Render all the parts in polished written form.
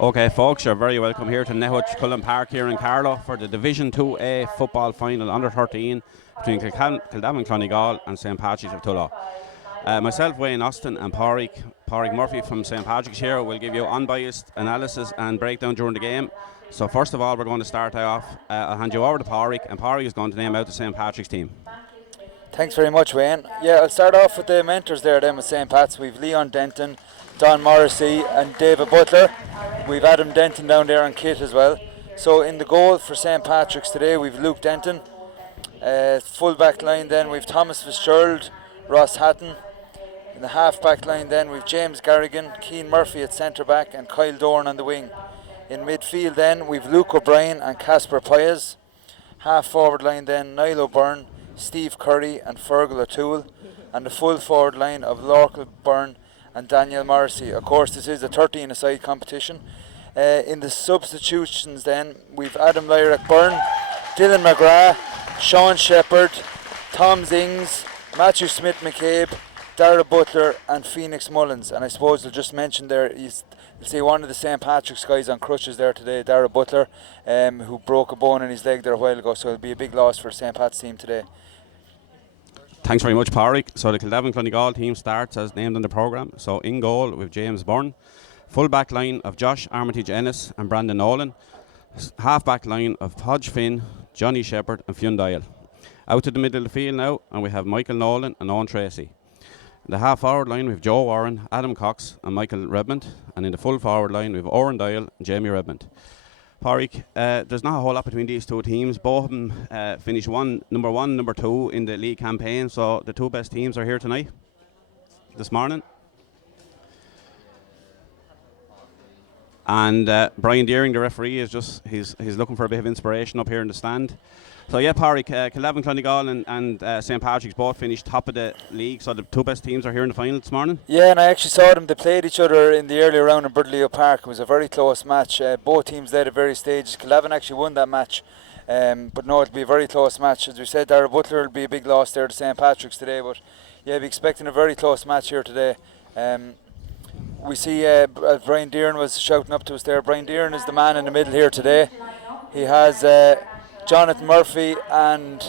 Okay, folks, you're very welcome here to Nehwich Cullen Park here in Carlow for the Division 2A football final under 13 between Kildavin Clonegall and St Patrick's of Tullow. Myself, Wayne Austin, and Pádraig Murphy from St Patrick's here will give you unbiased analysis and breakdown during the game. So first of all, we're going to start off. I'll hand you over to Pádraig, and Pádraig is going to name out the St Patrick's team. Thanks very much, Wayne. Yeah, I'll start off with the mentors there then with St Pat's. We've Leon Denton, Don Morrissey and David Butler. We've Adam Denton down there on kit as well. So in the goal for St Patrick's today we've Luke Denton. Full back line then we've Thomas Fitzgerald, Ross Hatton. In the half back line then we've James Garrigan, Keane Murphy at centre back and Kyle Dorn on the wing. In midfield then we've Luke O'Brien and Casper Pyes. Half forward line then Niall O'Byrne, Steve Curry and Fergal O'Toole, and the full forward line of Lorcan Byrne and Daniel Morrissey. Of course, this is a 13-a-side competition. In the substitutions then, we've Adam Lyric Byrne, Dylan McGrath, Sean Shepherd, Tom Zings, Matthew Smith McCabe, Dara Butler and Phoenix Mullins. And I suppose I'll just mention there, you'll see one of the St Patrick's guys on crutches there today, Dara Butler, who broke a bone in his leg there a while ago, so it'll be a big loss for St Pat's team today. Thanks very much, Pádraig. So the Kildavin Clonegall team starts as named in the programme. So in goal with James Byrne, full back line of Josh Armitage Ennis and Brandon Nolan, half back line of Hodge Finn, Johnny Shepherd and Fionn Doyle. Out to the middle of the field now, and we have Michael Nolan and Owen Tracy. In the half forward line we have Joe Warren, Adam Cox and Michael Redmond, and in the full forward line we have Oren Doyle and Jamie Redmond. Pádraig, there's not a whole lot between these two teams. Both of them finished number one, number two in the league campaign, so the two best teams are here tonight, this morning. And Brian Deering, the referee, he's looking for a bit of inspiration up here in the stand. So yeah, Pádraig, Kildavin Clonegall and St Patrick's both finished top of the league, so the two best teams are here in the final this morning. Yeah, and I actually saw them. They played each other in the earlier round in Birdleo Park. It was a very close match. Both teams led at various stages. Kildavin actually won that match, but no, it'll be a very close match. As we said, Dara Butler will be a big loss there to St Patrick's today, but yeah, we'll be expecting a very close match here today. We see, as Brian Deering was shouting up to us there, Brian Deering is the man in the middle here today. He has Jonathan Murphy and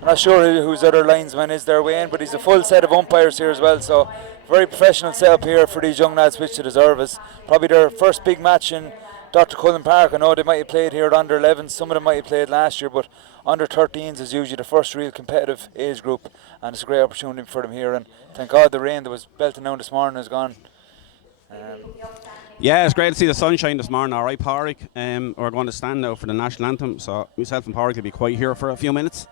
I'm not sure whose other linesman is there, Wayne, but he's a full set of umpires here as well, so very professional setup here for these young lads, which they deserve. Is probably their first big match in Dr. Cullen Park. I know they might have played here at under 11s, some of them might have played last year, but under 13s is usually the first real competitive age group, and it's a great opportunity for them here, and thank God the rain that was belting down this morning is gone. Yeah, it's great to see the sunshine this morning. All right, Pádraig. We're going to stand now for the national anthem, so myself and Pádraig will be quiet here for a few minutes.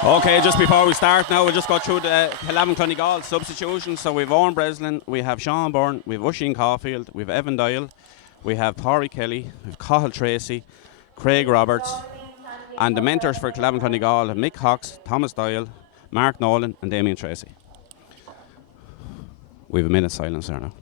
Okay, just before we start now, we'll just go through the Kildavin Clonegall substitutions. So we have Owen Breslin, we have Sean Byrne, we have Oisin Caulfield, we have Evan Doyle, we have Pádraig Kelly, we have Cathal Tracy, Craig Roberts, and the mentors for Kildavin Clonegall have Mick Hawks, Thomas Doyle, Mark Nolan and Damien Tracy. We have a minute's silence there now.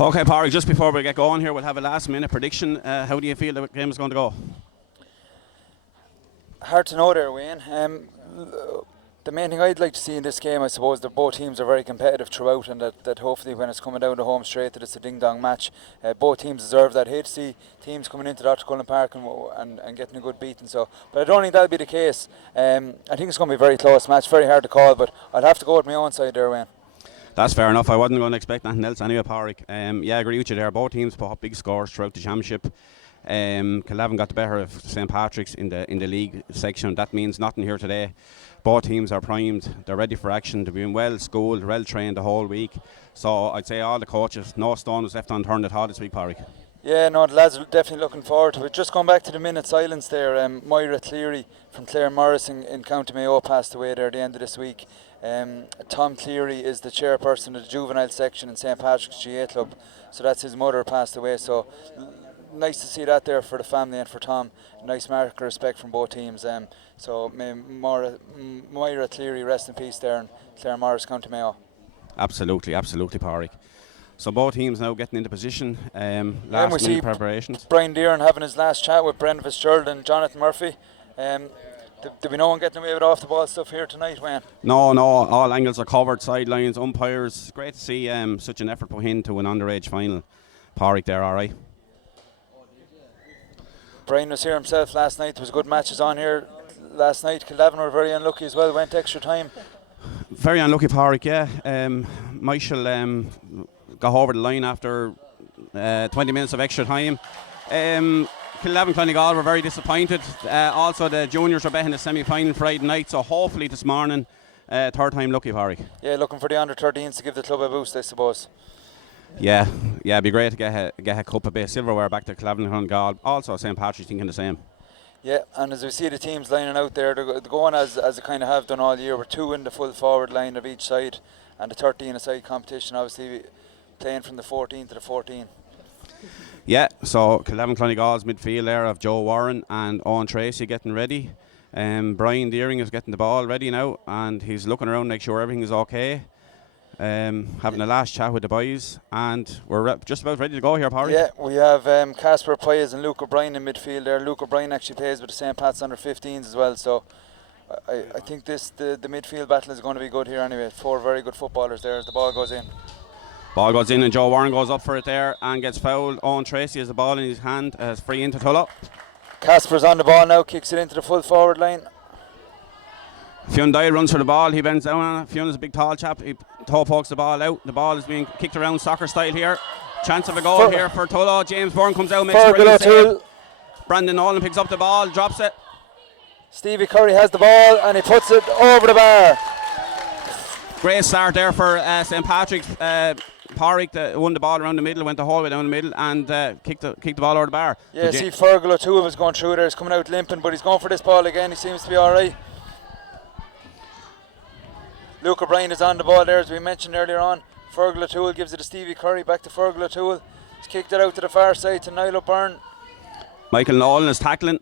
Okay, Pádraig, just before we get going here, we'll have a last-minute prediction. How do you feel the game is going to go? Hard to know there, Wayne. The main thing I'd like to see in this game, I suppose, that both teams are very competitive throughout, and that hopefully when it's coming down the home straight, that it's a ding-dong match. Both teams deserve that. Hate to see teams coming into Dr. Cullen Park and getting a good beating. So, but I don't think that'll be the case. I think it's going to be a very close match, very hard to call, but I'd have to go with my own side there, Wayne. That's fair enough. I wasn't going to expect anything else anyway, Pádraig. Yeah, I agree with you there. Both teams put up big scores throughout the championship. Kildavin got the better of St. Patrick's in the league section. That means nothing here today. Both teams are primed. They're ready for action. They've been well schooled, well trained the whole week. So I'd say all the coaches, no stone was left unturned at all this week, Pádraig. Yeah, no, the lads are definitely looking forward to it. Just going back to the minute silence there, Moira Cleary from Clare Morris in County Mayo passed away there at the end of this week. Tom Cleary is the chairperson of the juvenile section in St. Patrick's GA Club, so that's his mother passed away. So nice to see that there for the family and for Tom. Nice mark of respect from both teams. So may Moira Cleary rest in peace there in Clare Morris, County Mayo. Absolutely, Pádraig. So both teams now getting into position. Last minute preparations. Brian Deeran having his last chat with Brendan Fitzgerald and Jonathan Murphy. Did we no one getting away with off the ball stuff here tonight, Wayne? No, all angles are covered, sidelines, umpires. Great to see such an effort put into an underage final. Pádraig there, alright. Brian was here himself last night. There was good matches on here last night. Kildavin were very unlucky as well, went extra time. Very unlucky, Pádraig, yeah. Michael got over the line after 20 minutes of extra time. Kildavin Clonegall were very disappointed. Also, the juniors are betting the semi-final Friday night, so hopefully this morning, third time lucky, Pádraig. Yeah, looking for the under-13s to give the club a boost, I suppose. Yeah, it'd be great to get a cup of bit of silverware back to Kildavin Clonegall. Also, St. Patrick's thinking the same. Yeah, and as we see the teams lining out there, they're going as they kind of have done all year. We're two in the full forward line of each side, and the 13-a-side competition, obviously playing from the 14 to the 14. Yeah, so Kildavin Clonegall's midfield there of Joe Warren and Owen Tracy getting ready. Brian Deering is getting the ball ready now, and he's looking around to make sure everything is okay. Having a last chat with the boys, and we're just about ready to go here, Pádraig. Yeah, we have Casper Pyes and Luke O'Brien in midfield there. Luke O'Brien actually plays with the St. Pat's under 15s as well, so I think the midfield battle is going to be good here anyway. Four very good footballers there as the ball goes in. Ball goes in and Joe Warren goes up for it there and gets fouled. Owen Tracy has the ball in his hand, free into Tullow. Casper's on the ball now, kicks it into the full forward line. Fionn Dyle runs for the ball, he bends down on it. Fionn is a big tall chap, he toe pokes the ball out. The ball is being kicked around soccer style here. Chance of a goal here for Tullow. James Byrne comes out, makes a brilliant save. Brandon Nolan picks up the ball, drops it. Stevie Curry has the ball and he puts it over the bar. Great start there for St. Patrick's. Pádraig won the ball around the middle, went the whole way down the middle and kicked the ball over the bar. Yeah, see Fergal O'Toole was going through there, he's coming out limping, but he's going for this ball again, he seems to be alright. Luke O'Brien is on the ball there as we mentioned earlier on. Fergal O'Toole gives it to Stevie Curry, back to Fergal O'Toole. He's kicked it out to the far side to Niall O'Byrne. Michael Nolan is tackling.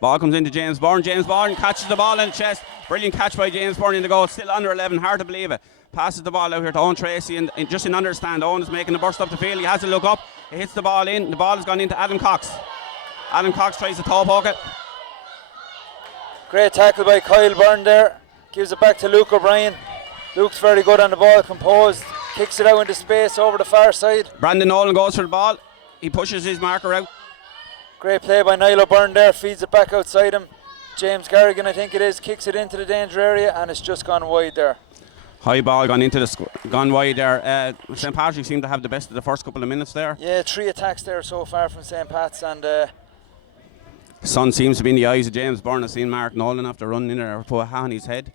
Ball comes into James Byrne. James Byrne catches the ball in the chest. Brilliant catch by James Byrne in the goal. Still under 11, hard to believe it. Passes the ball out here to Owen Tracy and just in understand. Owen is making a burst up the field. He has to look up. He hits the ball in. The ball has gone into Adam Cox. Adam Cox tries to toe poke it. Great tackle by Kyle Byrne there. Gives it back to Luke O'Brien. Luke's very good on the ball, composed. Kicks it out into space over the far side. Brandon Nolan goes for the ball. He pushes his marker out. Great play by Niall O'Byrne there, feeds it back outside him. James Garrigan, I think it is, kicks it into the danger area and it's just gone wide there. High ball gone wide there. St. Patrick seemed to have the best of the first couple of minutes there. Yeah, 3 attacks there so far from St. Pat's and sun seems to be in the eyes of James Byrne. I've seen Mark Nolan after running in there, put a hand on his head.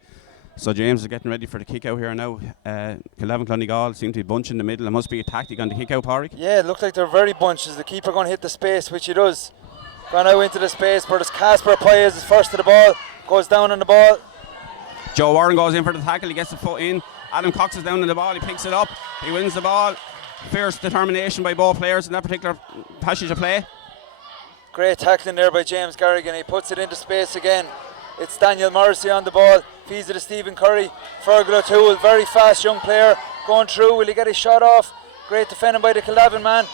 So James is getting ready for the kick out here now. Kildavin Clonegall seem to be bunched in the middle. There must be a tactic on the kick out, Pádraig. Yeah, it looks like they're very bunched. Is the keeper going to hit the space, which he does. Gone out into the space, but it's Casper Pyes is first to the ball, goes down on the ball. Joe Warren goes in for the tackle, he gets the foot in. Adam Cox is down on the ball, he picks it up, he wins the ball. Fierce determination by both players in that particular passage of play. Great tackling there by James Garrigan, he puts it into space again. It's Daniel Morrissey on the ball, feeds it to Stephen Curry. Fergal O'Toole, very fast young player, going through, will he get his shot off? Great defending by the Kildavin man.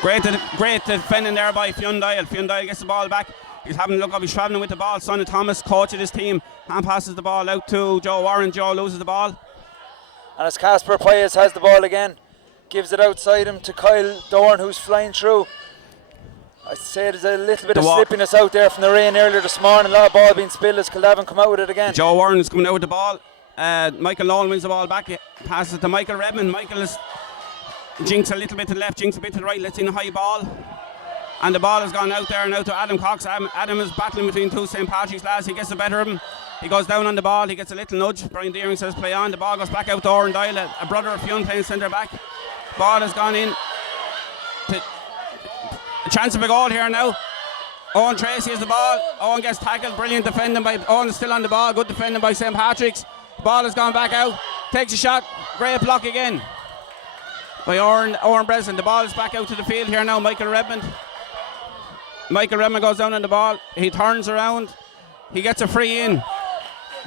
Great defending there by Fionn Doyle. Fionn Doyle gets the ball back. He's having a look up. He's travelling with the ball. Sonny Thomas, coach of his team, hand passes the ball out to Joe Warren. Joe loses the ball. And as Casper Pius has the ball again, gives it outside him to Kyle Dorn, who's flying through. I'd say there's a little bit of slippiness out there from the rain earlier this morning. A lot of ball being spilled as Kildavin come out with it again. Joe Warren is coming out with the ball. Michael Nolan wins the ball back. He passes it to Michael Redmond. Michael is jinks a little bit to the left, jinks a bit to the right. Let's in a high ball. And the ball has gone out there now to Adam Cox. Adam is battling between two St. Patrick's lads. He gets the better of him. He goes down on the ball. He gets a little nudge. Brian Deering says play on. The ball goes back out to Oran Doyle, a brother of Fionn playing centre back. Ball has gone in. A chance of a goal here now. Owen Tracy has the ball. Owen gets tackled. Brilliant defending by Owen. Is still on the ball. Good defending by St. Patrick's. The ball has gone back out. Takes a shot. Great block again by Owen Breslin. The ball is back out to the field here now. Michael Redmond goes down on the ball. He turns around. He gets a free in.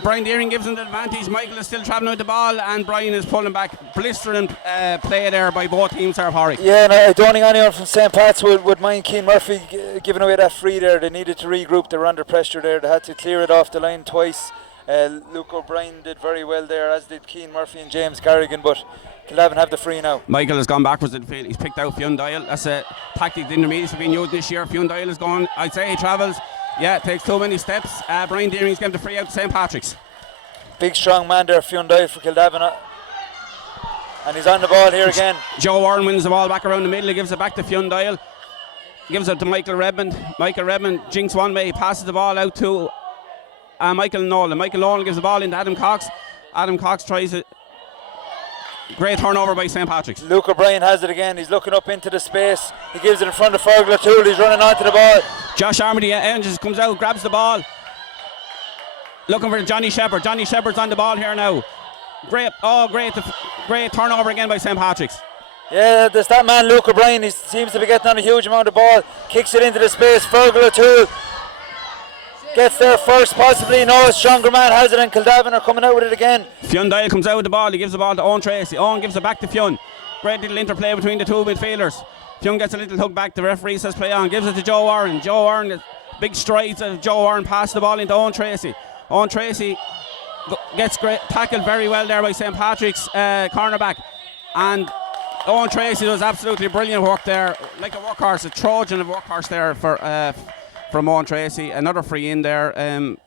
Brian Deering gives him the advantage. Michael is still travelling with the ball, and Brian is pulling back. Blistering play there by both teams there, Harry. Yeah, and I don't think anyone from St. Pat's would mind Keane Murphy giving away that free there. They needed to regroup. They were under pressure there. They had to clear it off the line twice. Luke O'Brien did very well there, as did Keane Murphy and James Garrigan, but Kildavin have the free now. Michael has gone backwards in the field. He's picked out Fionn Doyle. That's a tactic the intermediates have been used this year. Fionn Doyle is going, I'd say he travels. Yeah, takes too many steps. Brian Deering's getting the free out to St. Patrick's. Big strong man there, Fionn Doyle for Kildavin. And he's on the ball here again. Joe Warren wins the ball back around the middle. He gives it back to Fionn Doyle. Gives it to Michael Redmond. Michael Redmond jinks one way. He passes the ball out to Michael Nolan. Michael Nolan gives the ball into Adam Cox. Adam Cox tries it. Great turnover by St. Patrick's. Luke O'Brien has it again. He's looking up into the space. He gives it in front of Fergal O'Toole. He's running onto the ball. Josh Armity Angels comes out, grabs the ball. Looking for Johnny Shepherd. Johnny Shepherd's on the ball here now. Great turnover again by St. Patrick's. Yeah, there's that man Luke O'Brien. He seems to be getting on a huge amount of ball. Kicks it into the space. Fergal O'Toole gets there first, possibly. No, a stronger man has it, and Kildavin are coming out with it again. Fionn Doyle comes out with the ball. He gives the ball to Owen Tracy. Owen gives it back to Fionn. Great little interplay between the two midfielders. Fionn gets a little hook back. The referee says play on. Gives it to Joe Warren. Joe Warren, big strides of Joe Warren, passes the ball into Owen Tracy. Owen Tracy gets tackled very well there by St. Patrick's cornerback. And Owen Tracy does absolutely brilliant work there. Like a workhorse, a Trojan of workhorse there from Owen Tracy. Another free in there.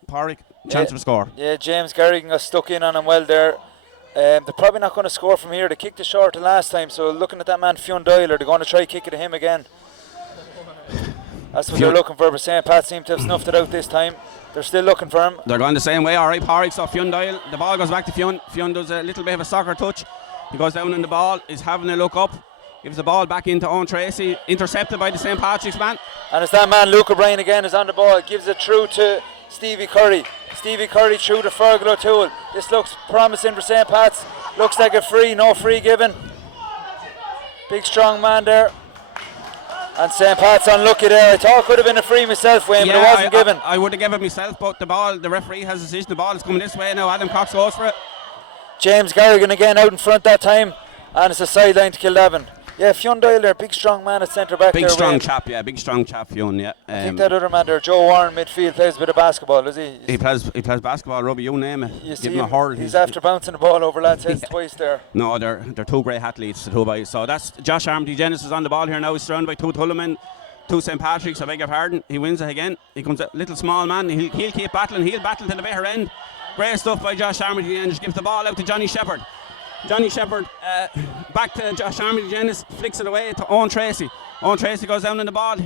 Porrick, chance of a score. Yeah, James Garrigan got stuck in on him well there. They're probably not going to score from here. They kicked it short the last time, so looking at that man Fionn Doyle, they're going to try kick it to him again. That's what they're looking for, but St. Pat seem to have snuffed it out this time. They're still looking for him. They're going the same way. Alright, Porrick, so Fionn Doyle. The ball goes back to Fionn. Fionn does a little bit of a soccer touch. He goes down on the ball, is having a look up. Gives the ball back into Owen Tracy. Intercepted by the St. Patrick's man. And it's that man Luke O'Brien again is on the ball. Gives it through to Stevie Curry. Stevie Curry through to Fergal O'Toole. This looks promising for St. Pat's. Looks like a free, no free given. Big strong man there. And St. Pat's unlucky there. I thought it could have been a free myself, Wayne, but it wasn't given. I would have given it myself, but the referee has a decision. The ball is coming this way now. Adam Cox goes for it. James Garrigan again out in front that time. And it's a sideline to Kildavin. Yeah, Fionn Doyle there, big strong man at centre back. Big strong chap, Fionn, yeah. I think that other man there, Joe Warren, midfield, plays a bit of basketball, does he? He plays basketball, rugby, you name it. You Give him a hurl. He's after bouncing the ball over lads' heads twice there. No, they're two great athletes, the two boys. So that's Josh Armity Genesis on the ball here now. He's surrounded by two Tullamen, two St. Patrick's, I beg your pardon. He wins it again. He comes a little small man. He'll keep battling. He'll battle to the bitter end. Great stuff by Josh Armity and just gives the ball out to Johnny Shepherd. Johnny Shepherd back to Josh Armity Genesis, flicks it away to Owen Tracy. Owen Tracy goes down on the ball,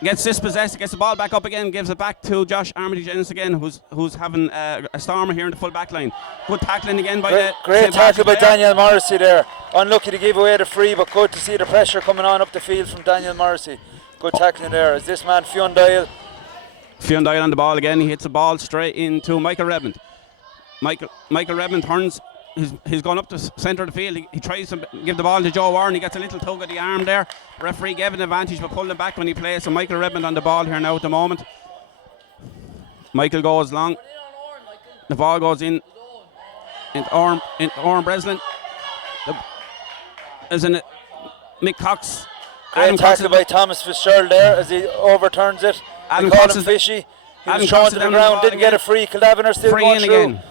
gets dispossessed, gets the ball back up again, gives it back to Josh Armity Genesis again, who's having a stormer here in the full back line. Good tackling again by the great tackle by Daniel Morrissey there. Unlucky to give away the free, but good to see the pressure coming on up the field from Daniel Morrissey. Good tackling there. Is this man Fionn Doyle? Fionn Doyle on the ball again. He hits the ball straight into Michael Redmond. Michael Redmond turns. He's gone up to centre of the field. He tries to give the ball to Joe Warren. He gets a little tug of the arm there. The referee gave an advantage but pulled him back when he plays. So Michael Redmond on the ball here now at the moment. Michael goes long. The ball goes in into Oran Breslin. isn't it? Mick Cox. Great tackle by Thomas Fitzgerald there as he overturns it. Adam They call Cox him is fishy. He Adam was Cox thrown is to the down the ground, ball didn't get again. a free. Kildavin are still Free going in through. again.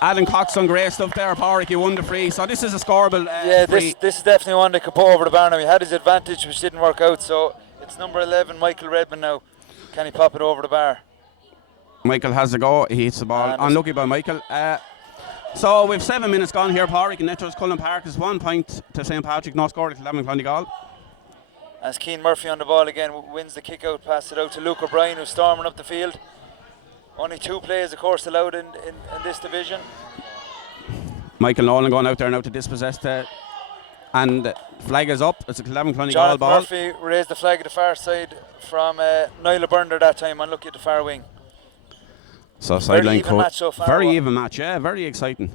Adam Cox on great stuff there, Pádraig. He won the free. So this is a scoreable free. This is definitely one that could put over the bar now. He had his advantage, which didn't work out. So it's number 11, Michael Redmond now. Can he pop it over the bar? Michael has a go. He hits the ball. Unlucky by Michael. So we've 7 minutes gone here, Pádraig, and Netros Cullen Park is 1 point to St. Patrick. No score to Kildavin Clonegall. As Keane Murphy on the ball again wins the kick out, passes it out to Luke O'Brien, who's storming up the field. Only 2 plays, of course, allowed in this division. Michael Nolan going out there now to dispossess and flag is up. It's a Kildavin Clonegall Jonathan ball. Murphy raised the flag at the far side from Niall Burner that time, and look at the far wing. So sideline even match so far. Very even match, yeah, very exciting.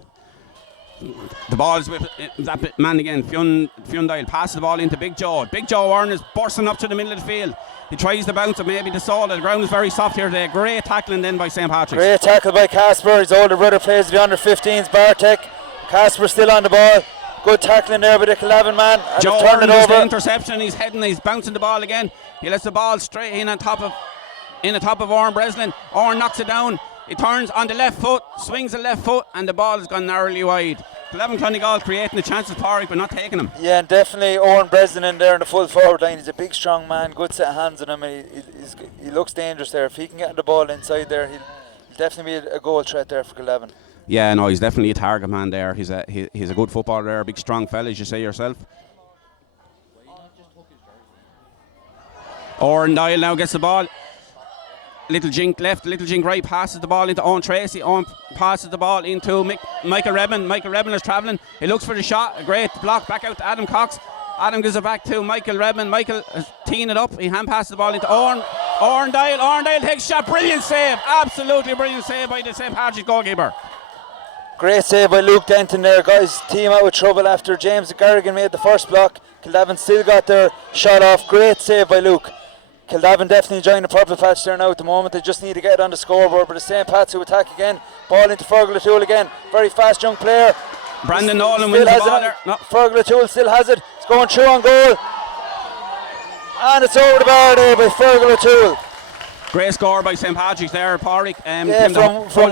The ball is with that man again. Fionn Doyle passes the ball into Big Joe. Big Joe Warren is bursting up to the middle of the field. He tries to bounce it, maybe the sole. The ground is very soft here today. Great tackling then by St. Patrick's. Great tackle by Casper. His older brother plays with the under-15s, Bartek. Casper still on the ball. Good tackling there by the Kildavin man. And Joe turned Warren it does over. the interception. He's heading. He's bouncing the ball again. He lets the ball straight in on top of Oran Breslin. Oran knocks it down. He turns on the left foot, swings the left foot, and the ball has gone narrowly wide. Kildavin Clonegall creating the chances, Pádraig, but not taking them. Yeah, and definitely Oran Breslin in there in the full forward line. He's a big, strong man. Good set of hands on him. He looks dangerous there. If he can get the ball inside there, he'll definitely be a goal threat there for Kildavin. Yeah, no, he's definitely a target man there. He's a good footballer there, a big, strong fella, as you say yourself. Oran Doyle now gets the ball. Little jink left, little jink right, passes the ball into Owen Tracy. Owen passes the ball into Michael Redmond. Michael Redmond is travelling. He looks for the shot. A great block back out to Adam Cox. Adam gives it back to Michael Redmond. Michael is teeing it up. He hand passes the ball into Owen. Oran Doyle. Oran Doyle takes a shot. Brilliant save. Absolutely brilliant save by the St. Patrick's goalkeeper. Great save by Luke Denton there. Got his team out of trouble after James Garrigan made the first block. Kildavin still got their shot off. Great save by Luke. Kildavin definitely enjoying the purple patch there now at the moment. They just need to get it on the scoreboard. But the St. Pats who attack again. Ball into Fergal O'Toole again. Very fast young player. Brandon Nolan wins the ball there. No. Fergal O'Toole still has it. It's going through on goal. And it's over the bar there by Fergal O'Toole. Great score by St. Patrick's there, Pádraig. From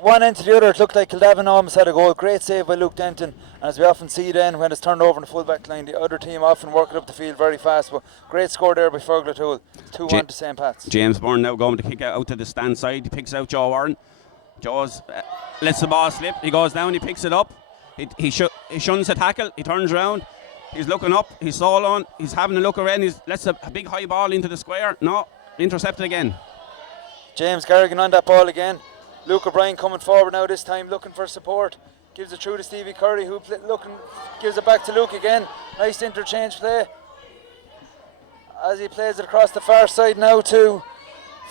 one end to the other, it looked like Kildavin almost had a goal. Great save by Luke Denton. And as we often see then, when it's turned over in the full-back line, the other team often work it up the field very fast. But great score there by Fergal O'Toole. 2-1 to St. Pat's. James Byrne now going to kick it out to the stand side. He picks out Joe Warren. Joe lets the ball slip. He goes down, he picks it up. He shuns the tackle. He turns around. He's looking up. He's solo on. He's having a look around. He lets a big high ball into the square. No. Intercepted again. James Garrigan on that ball again. Luke O'Brien coming forward now this time, looking for support. Gives it through to Stevie Curry, who gives it back to Luke again. Nice interchange play. As he plays it across the far side now to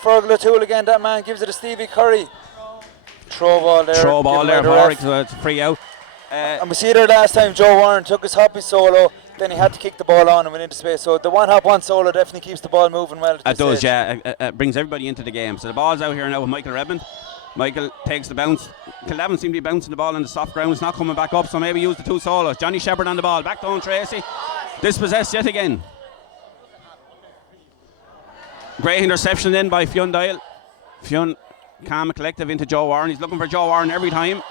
Fergal O'Toole again. That man gives it to Stevie Curry. Throw ball there. Pádraig, so it's free out. And we see there last time Joe Warren took his hoppy solo, then he had to kick the ball on and went into space. So the one hop, one solo definitely keeps the ball moving well. It does, yeah. It brings everybody into the game. So the ball's out here now with Michael Redmond. Michael takes the bounce. Kildavin seem to be bouncing the ball on the soft ground. It's not coming back up, so maybe use the 2 solos. Johnny Shepherd on the ball. Back down Tracy. Dispossessed yet again. Great interception then by Fionn Doyle. Fionn calm and collective into Joe Warren. He's looking for Joe Warren every time.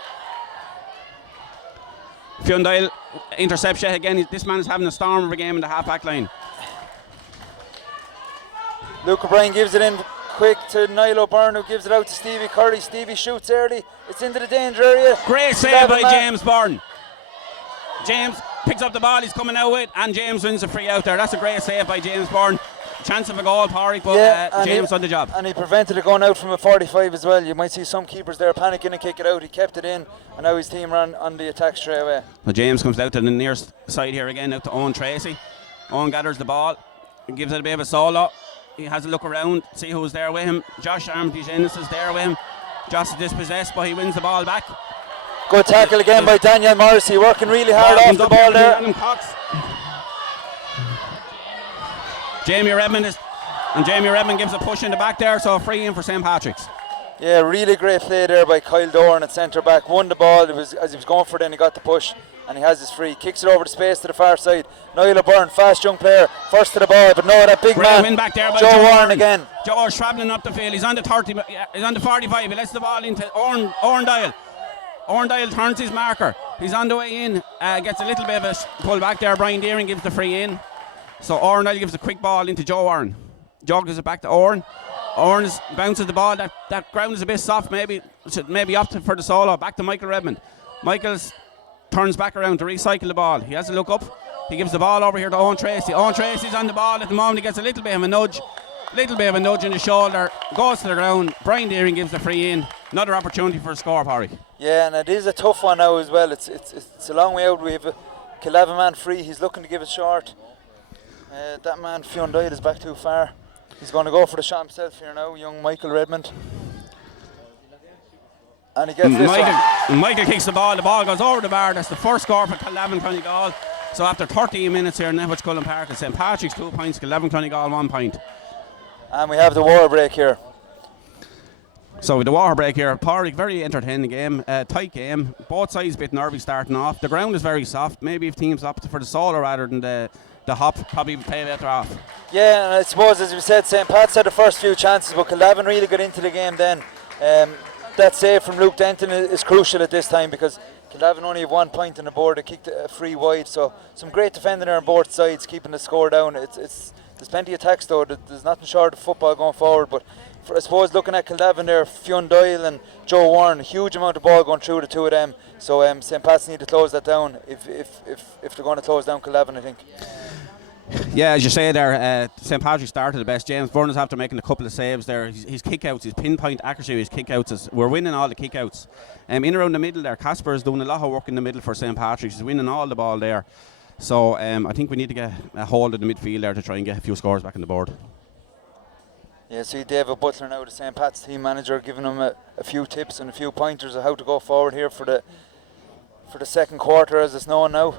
Fionn Doyle interception again. This man is having a storm of a game in the half-back line. Luke O'Brien gives it in quick to Niall O'Byrne, who gives it out to Stevie Curry. Stevie shoots early. It's into the danger area. Great save by James Byrne. James picks up the ball. He's coming out with, and James wins a free out there. That's a great save by James Byrne. Chance of a goal, Pádraig, but James on the job. And he prevented it going out from a 45 as well. You might see some keepers there panicking and kick it out. He kept it in, and now his team ran on the attack straight away. So James comes out to the nearest side here again, out to Owen Tracy. Owen gathers the ball, gives it a bit of a solo. He has a look around, see who's there with him. Josh Armitage-Ennis is there with him. Josh is dispossessed, but he wins the ball back. Good tackle again by Daniel Morrissey, working really hard off the ball there. Adam Cox. Jamie Redmond gives a push in the back there, so free in for St. Patrick's. Yeah, really great play there by Kildavin at centre back. Won the ball. It was as he was going for it, then he got the push, and he has his free. Kicks it over the space to the far side. Niall O'Byrne, fast young player, first to the ball, but no, that big Great man. win back there by Joe Warren Warren again. Joe's travelling up the field. He's on the 30. He's on the 45. He lets the ball into Orndale. Orndale turns his marker. He's on the way in. Gets a little bit of a pull back there. Brian Deering gives the free in. So Orndale gives a quick ball into Joe Warren. Joe gives it back to Orn. Orn bounces the ball. That ground is a bit soft. Maybe opt for the solo. Back to Michael Redmond. Michaels turns back around to recycle the ball. He has a look up. He gives the ball over here to Owen Tracy. Owen Tracy's on the ball at the moment. He gets a little bit of a nudge. In the shoulder. Goes to the ground. Brian Deering gives the free in. Another opportunity for a score, Parry. Yeah, and it is a tough one now as well. It's a long way out. We have a Kildavin man free. He's looking to give it short. That man, Fionn Doyle, is back too far. He's going to go for the shot himself here now, young Michael Redmond. And he gets this one. Michael kicks the ball goes over the bar. That's the first score for Kildavin Clonegall. So after 13 minutes here in Netwatch Cullen Park, it's St. Patrick's 2 points, Kildavin Clonegall 1 point. And we have the water break here. So with the water break here, Pádraig, very entertaining game, tight game. Both sides a bit nervy starting off. The ground is very soft. Maybe if teams opt for the solo rather than the hop, probably pay better off. Yeah, and I suppose as we said, St. Pat's had the first few chances, but Kildavin really got into the game then. That save from Luke Denton is crucial at this time because Kildavin only have 1 point on the board. They kicked a free wide, so some great defending there on both sides, keeping the score down. There's plenty of attacks though. There's nothing short of football going forward, but I suppose looking at Kildavin there, Fionn Doyle and Joe Warren, huge amount of ball going through the two of them. So St. Pat's need to close that down if they're going to close down Kildavin, I think. Yeah, as you say there, St. Patrick started the best. James Byrne is after making a couple of saves there. His kick-outs, his pinpoint accuracy of his kick-outs, we're winning all the kick-outs. In around the middle there, Casper is doing a lot of work in the middle for St. Patrick's. He's winning all the ball there. So I think we need to get a hold of the midfield there to try and get a few scores back on the board. Yeah, see David Butler now, the St. Pat's team manager, giving him a few tips and a few pointers of how to go forward here for the second quarter as it's known now.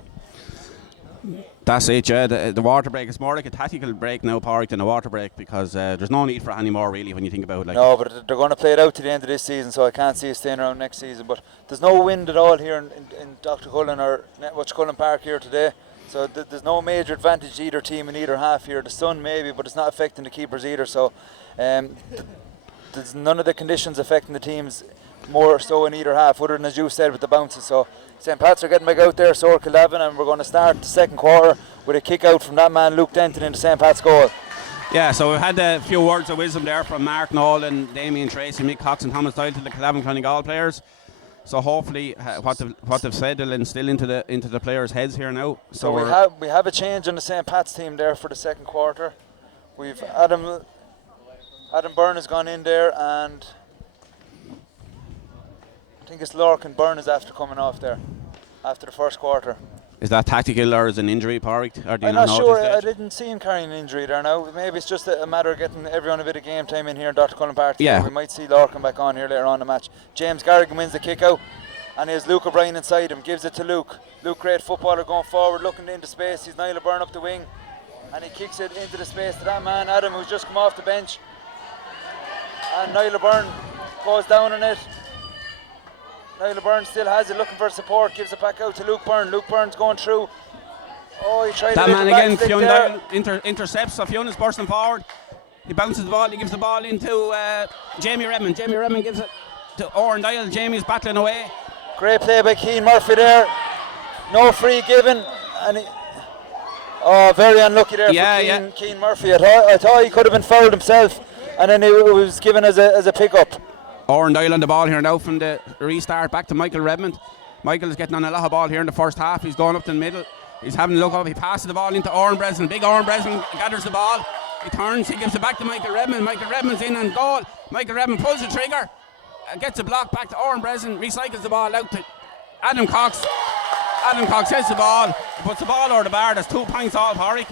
That's it, yeah. The water break is more like a tactical break now, Pádraig, than a water break because there's no need for it anymore really when you think about it. No, but they're going to play it out to the end of this season, so I can't see it staying around next season. But there's no wind at all here in Dr. Cullen or Netwatch Cullen Park here today. So there's no major advantage to either team in either half here. The sun maybe, but it's not affecting the keepers either. So there's none of the conditions affecting the teams more so in either half, other than as you said with the bounces. So St. Pat's are getting back out there, so are Kildavin, and we're going to start the second quarter with a kick out from that man Luke Denton into St. Pat's goal. Yeah, so we've had a few words of wisdom there from Mark Nolan, Damien Tracy, Mick Cox and Thomas Doyle to the Kildavin Clonegall players. So hopefully what they've said will instill into the players' heads here now. So we have a change on the St. Pat's team there for the second quarter. We've Adam Byrne has gone in there, and I think it's Lorcan Byrne is after coming off there after the first quarter. Is that tactical or is it an injury, Pádraig? I'm not sure. I didn't see him carrying an injury there now. Maybe it's just a matter of getting everyone a bit of game time in here in Dr. Cullen Park. Yeah. We might see Lorcan back on here later on in the match. James Garrigan wins the kick out, and there's Luke O'Brien inside him, gives it to Luke. Luke, great footballer going forward, looking into space. He's Niall O'Byrne up the wing, and he kicks it into the space to that man, Adam, who's just come off the bench. And Niall O'Byrne goes down on it. Niall O'Byrne still has it, looking for support, gives it back out to Luke Byrne. Luke Byrne's going through. Oh, he tried that a man little again, Fionn there. intercepts, so Fionn is bursting forward. He bounces the ball, he gives the ball into Jamie Redmond. Jamie Redmond gives it to Oren Doyle. Jamie's battling away. Great play by Keane Murphy there. No free given. And very unlucky there for Keane Murphy. I thought he could have been fouled himself, and then it was given as a pick-up. Oren Doyle on the ball here now from the restart, back to Michael Redmond. Michael is getting on a lot of ball here in the first half. He's going up to the middle. He's having a look up. He passes the ball into Oren Breslin. Big Oren Breslin gathers the ball. He turns. He gives it back to Michael Redmond. Michael Redmond's in and goal. Michael Redmond pulls the trigger. Gets a block back to Oren Breslin. Recycles the ball out to Adam Cox. Adam Cox hits the ball. He puts the ball over the bar. That's 2 points all, Pádraig.